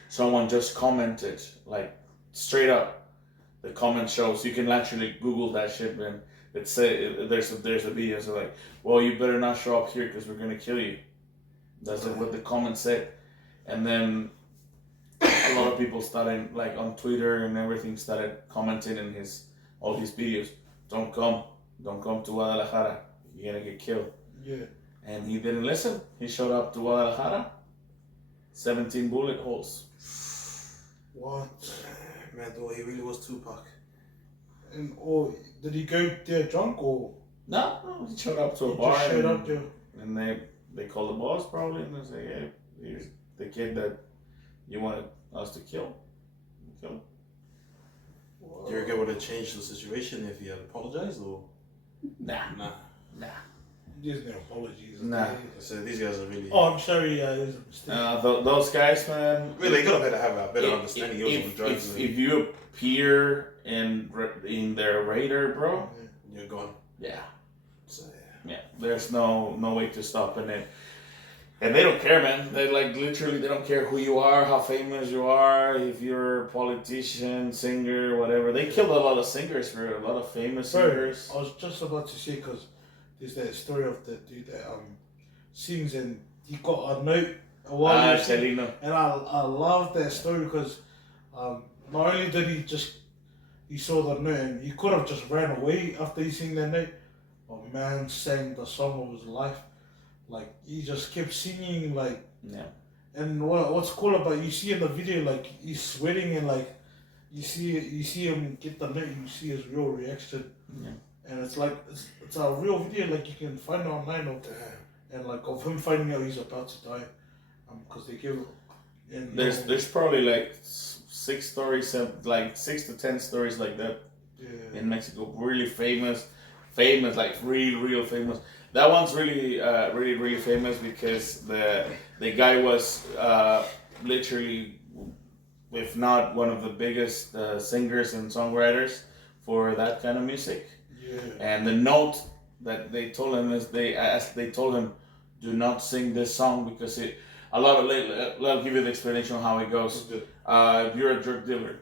Someone just commented, like, straight up. The comment shows, you can actually Google that shit, man. It say there's a video. So like, well, you better not show up here because we're gonna kill you. That's what the comment said. And then a lot of people started, like, on Twitter and everything, started commenting in all his videos. Don't come to Guadalajara. You're gonna get killed. Yeah. And he didn't listen. He showed up to Guadalajara. 17 bullet holes. What? Man, though, he really was Tupac. And did he go there drunk or? No, he showed up to a He bar. just showed up there. And they called the boss probably, and they say, hey, here's the kid that you wanted us to kill. Kill. Do you reckon it would have changed the situation if he had apologized, or? Nah. There's no apologies. Nah. So these guys are really. Oh, I'm sorry. There's a mistake. Those guys, man. Really, they gotta have a better understanding. He was on drugs. If you appear in their radar, bro, You're gone. yeah. So, Yeah, there's no way to stop it. And they don't care, man. They literally, they don't care who you are, how famous you are, if you're a politician, singer, whatever. They killed a lot of singers, bro. A lot of famous singers. I was just about to say, because there's that story of the dude that sings, and he got a note a while ago. Celino. And I love that story because not only did he saw the note, and he could have just ran away after he sing that note, but man sang the song of his life. Like, he just kept singing, like, Yeah. and what's cool about, you see in the video, like, he's sweating, and like you see him get the note, you see his real reaction. Yeah. And it's like it's a real video, like, you can find it online and like of him finding out he's about to die, because they give. And There's probably like 6 stories, like 6 to 10 stories like that in Mexico. Really famous, like real famous. That one's really famous because the guy was literally, if not one of the biggest singers and songwriters for that kind of music. Yeah. And the note that they told him is they told him, do not sing this song because I'll give you the explanation of how it goes. If you're a drug dealer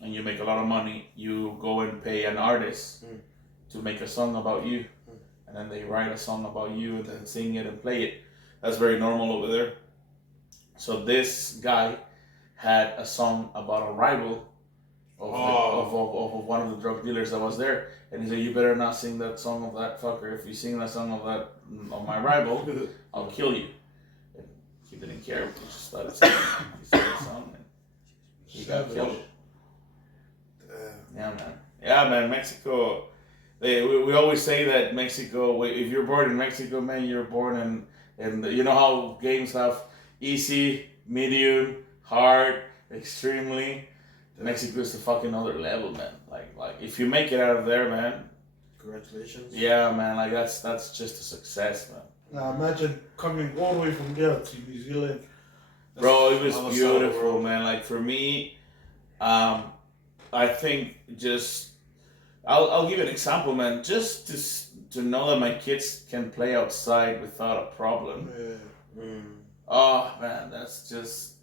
and you make a lot of money, you go and pay an artist to make a song about you. And then they write a song about you and then sing it and play it. That's very normal over there. So this guy had a song about a rival of one of the drug dealers that was there. And he said, you better not sing that song of that fucker. If you sing that song of my rival, I'll kill you. And he didn't care. He just started singing. He sang the song and he got killed. Yeah, man. Mexico. We always say that Mexico, if you're born in Mexico, man, you're born in you know how games have easy, medium, hard, extremely. Mexico is a fucking other level, man. Like if you make it out of there, man. Congratulations. Yeah, man. Like that's just a success, man. Now imagine coming all the way from there to New Zealand. Bro, it was beautiful, man. Like for me, I think just. I'll give you an example, man. Just to know that my kids can play outside without a problem. Yeah. Oh man, that's just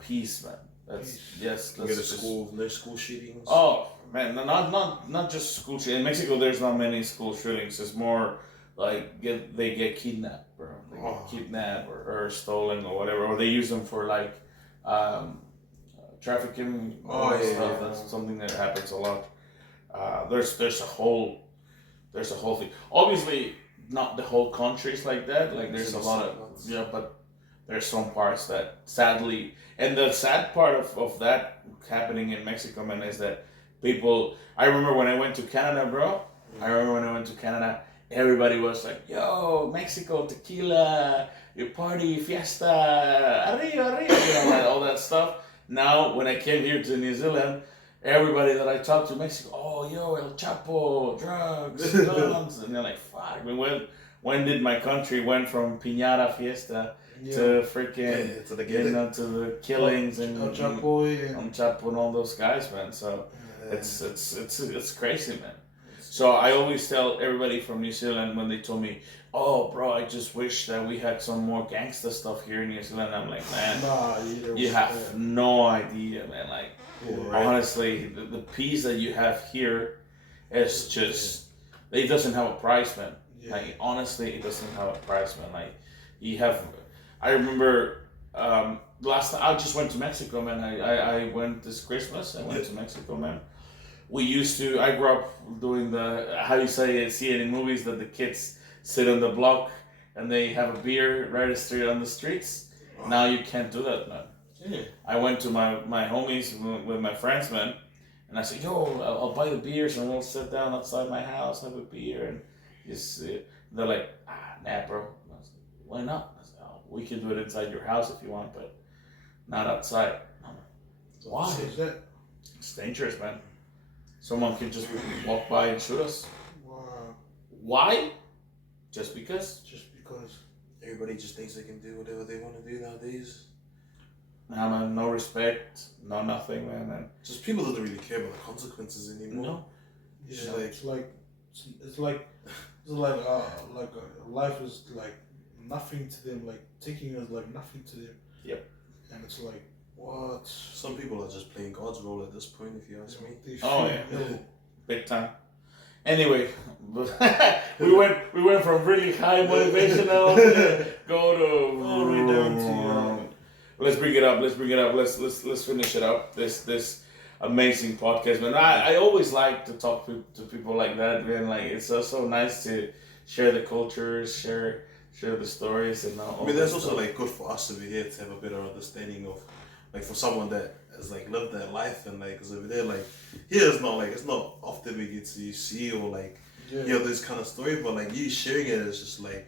peace, man. That's go to school. No school shootings. Oh man, not just school shootings. In Mexico, there's not many school shootings. It's more like they get kidnapped, bro. They get kidnapped or stolen or whatever, or they use them for like trafficking stuff. That's something that happens a lot. There's a whole thing. Obviously, not the whole country's like that. Like there's a lot of but there's some parts that sadly, and the sad part of that happening in Mexico, man, is that people. I remember when I went to Canada, bro. I remember when I went to Canada, everybody was like, "Yo, Mexico, tequila, your party, fiesta, arriba, arriba," like all that stuff. Now, when I came here to New Zealand, everybody that I talked to in Mexico, "Oh, yo, El Chapo, drugs, guns," and they're like, "Fuck, I mean, when did my country went from piñata fiesta to freaking to the to the killings and El Chapo and all those guys, man?" So it's crazy, man. So I always tell everybody from New Zealand when they told me, "Oh, bro, I just wish that we had some more gangster stuff here in New Zealand." I'm like, man, you have no idea, man. Like, honestly, the peace that you have here is just, it doesn't have a price, man. Yeah. Like, honestly, it doesn't have a price, man. Like, you have, I remember last time I just went to Mexico, man. I went this Christmas. I went to Mexico, man. We used to. I grew up doing the how you say it, see it in movies that the kids sit on the block and they have a beer right straight on the streets. Now you can't do that, man. Yeah. I went to my homies with my friends, man, and I said, "Yo, I'll buy the beers and we'll sit down outside my house, have a beer." And just they're like, "Nah, bro." I said, "Why not?" I said, "Oh, we can do it inside your house if you want, but not outside." Why? Is that? It's dangerous, man. Someone could just walk by and shoot us. Wow. Why? Just because? Just because. Everybody just thinks they can do whatever they want to do nowadays. Nah, man, no respect, no nothing, man. And Just people don't really care about the consequences anymore. no. Yeah, like- it's like life is like nothing to them. Like taking is like nothing to them. Yep. And it's like what? Some people are just playing God's role at this point, if you ask me. They Oh, feel yeah. ill. Big time. Anyway, we went from really high motivational go to All the way down to let's bring it up. Let's finish it up. This amazing podcast, man. I always like to talk to people like that, man. Like it's so nice to share the cultures, share the stories, and all. I mean, that's also like good for us over here to have a better understanding of, like, for someone that has like lived their life and like, because over there, like, here it's not often we get to see or like hear this kind of story, but like you sharing it is just like,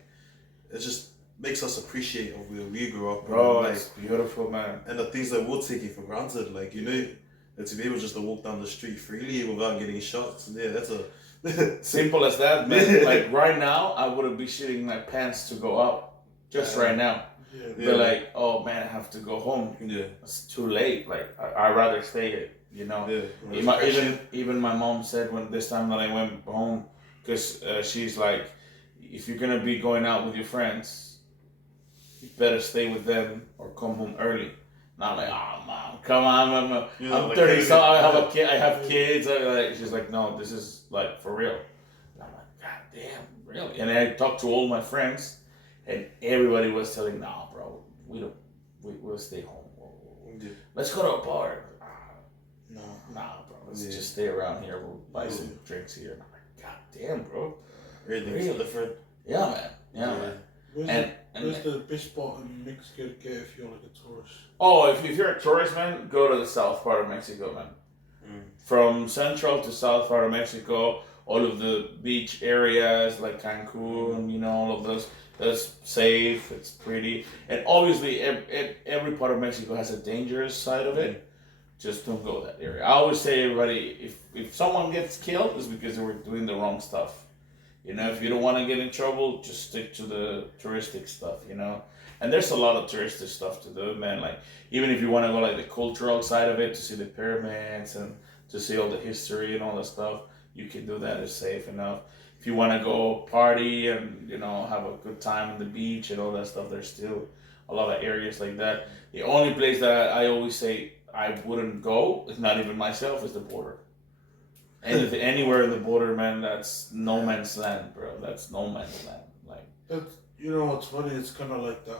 it just makes us appreciate of where we grew up, Bro, like, it's beautiful, man. and the things that we're taking for granted, like, you know, that to be able just to walk down the street freely without getting shots. Yeah, that's a Simple as that, man. Like right now, I wouldn't be shitting my pants to go out. Just right now. Yeah. They're like, "Oh man, I have to go home. Yeah. It's too late. Like I'd rather stay. You know." Yeah. Even my mom said when this time that I went home, because she's like, "If you're gonna be going out with your friends, you better stay with them or come home early." And I'm like, "Oh mom, come on, I'm 30, so I have a kid. I have kids." She's like, "No, this is like for real." And I'm like, "God damn, really?" And I talked to all my friends, and everybody was telling, "Nah, bro, we'll stay home. Let's go to a bar." Nah, bro, let's just stay around here. We'll buy some drinks here. And I'm like, "God damn, bro, Everything's different. yeah, man, man." Where's the best spot in Mexico to get if you're like a tourist? Oh, if you're a tourist, man, go to the south part of Mexico, man. From central to south part of Mexico, all of the beach areas like Cancun, you know, all of those. That's safe. It's pretty, and obviously, every part of Mexico has a dangerous side of it. Just don't go that area. I always say, everybody, if someone gets killed, it's because they were doing the wrong stuff. You know, if you don't want to get in trouble, just stick to the touristic stuff, you know. And there's a lot of touristic stuff to do, man. Like, even if you want to go like the cultural side of it, to see the pyramids and to see all the history and all that stuff, you can do that. It's safe enough. If you want to go party and, you know, have a good time on the beach and all that stuff, there's still a lot of areas like that. The only place that I always say I wouldn't go, it's not even myself, is the border. Anywhere in the border, man, that's no man's land, bro. That's no man's land. Like, That's, you know what's funny? It's kind of like the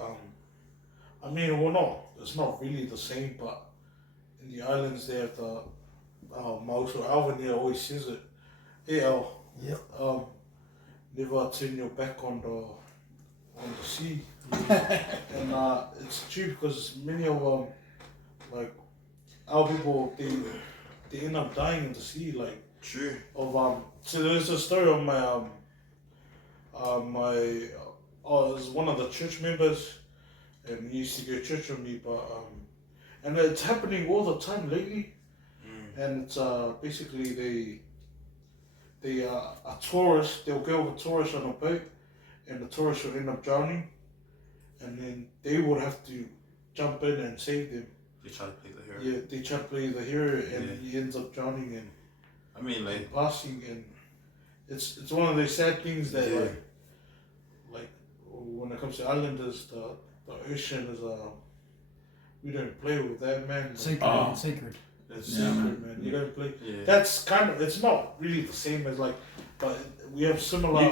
I mean, well, no, it's not really the same, but in the islands they have the Marshall Alvin there always says it. Hey, Al. Yep. never turn your back on the sea. And it's true because many of like our people they end up dying in the sea. Like True. So there's a story of my it was one of the church members, and he used to go to church with me, but and it's happening all the time lately. And it's basically a tourist, they'll go with a tourist on a boat, and the tourist will end up drowning, and then they would have to jump in and save them. They try to play the hero. Yeah, they try to play the hero, and he ends up drowning and I mean, like, passing, and it's one of those sad things that Yeah. like when it comes to islanders, the ocean is we don't play with that, man. Sacred, sacred. it's Yeah, Sacred, man. You don't play. Yeah. That's kind of, it's not really the same as like, but we have similar.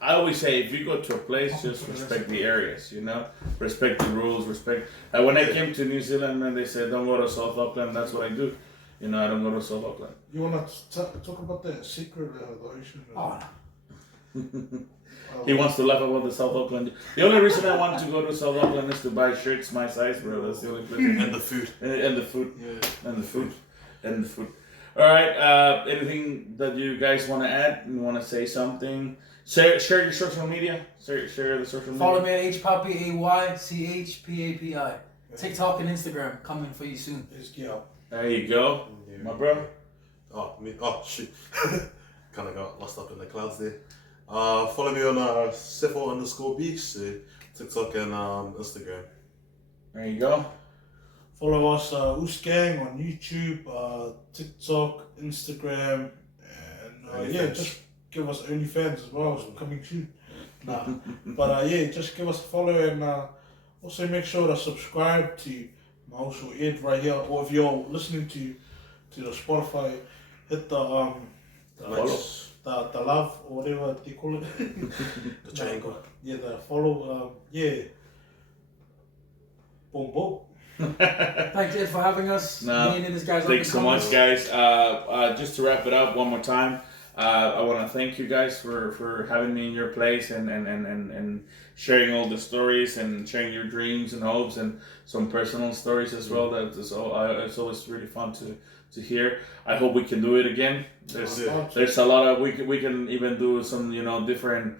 I always say, if you go to a place, just respect the areas, you know? Respect the rules, respect... when I came to New Zealand, man, they said, don't go to South Auckland, that's what I do. You know, I don't go to South Auckland. You want to talk about that secret of the ocean? Oh, He wants to laugh about the South Auckland. The only reason I want to go to South Auckland is to buy shirts my size, bro. That's the only place. And the food. And the food. Yeah. And the food. And the food. All right. Anything that you guys want to add? You want to say something? Share your social media. Share the social media. follow me at aychpapi, aychpapi. TikTok and Instagram coming for you soon. There you go, my bro. Oh, shoot. Kind of got lost up in the clouds there. Follow me on Cepho_Beach, TikTok and Instagram. There you go. Follow us, Uce Gang, on YouTube, TikTok, Instagram, and just give us OnlyFans as well. It's coming soon. But just give us a follow, and also make sure to subscribe to my also Ed right here. Or if you're listening to the Spotify, hit the love or whatever they call it. The triangle. Yeah, the follow. Boom boom. Thanks, Ed, for having us. No, Me and this guy's thanks so much, guys. Just to wrap it up one more time, I want to thank you guys for having me in your place and sharing all the stories and sharing your dreams and hopes and some personal stories as well. It's always really fun to hear. I hope we can do it again. There's a lot of we can even do some different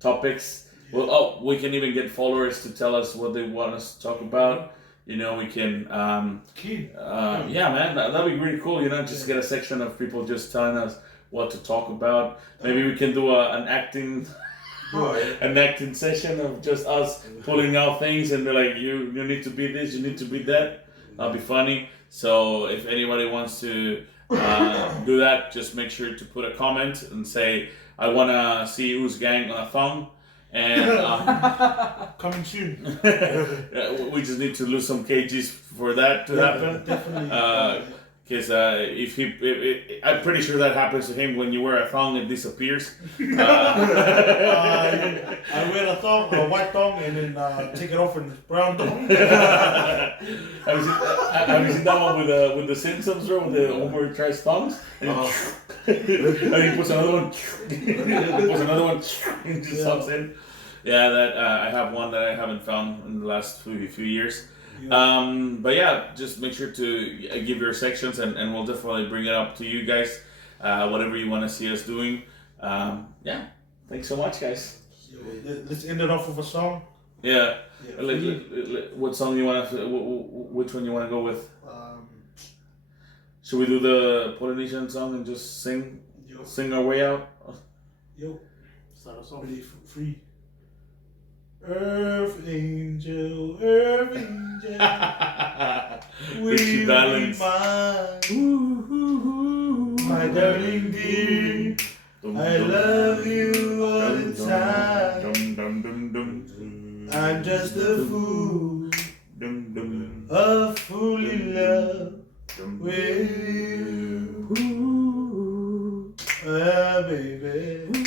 topics. Well, we can even get followers to tell us what they want us to talk about. We can. Yeah, man, that'd be really cool. Just get a section of people just telling us what to talk about. Maybe we can do an acting. An acting session of just us pulling out things and be like, you need to be this, you need to be that. That'll be funny. So if anybody wants to do that, just make sure to put a comment and say, I want to see Uce Gang on a thong. And coming soon. We just need to lose some kgs for that to happen. Definitely. Because I'm pretty sure that happens to him when you wear a thong, it disappears. I wear a white thong, and then take it off and it's brown thong. Have you seen that one with the Simpsons, bro? With the Homer tries thongs, and he puts another one, and just sucks in. Yeah, that I have one that I haven't found in the last few years. But yeah, just make sure to give your sections, and we'll definitely bring it up to you guys, whatever you want to see us doing. Yeah, thanks so much, guys. Let's end it off with a song. Yeah. What song you want to? Which one you want to go with? Should we do the Polynesian song and just sing our way out? Start us off. Ready for free. Earth angel, will you be mine? My darling dear, I love you all the time. I'm just a fool, a fool in love with you, baby.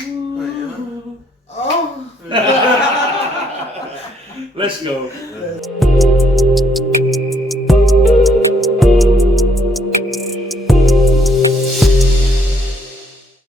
Oh. Let's go.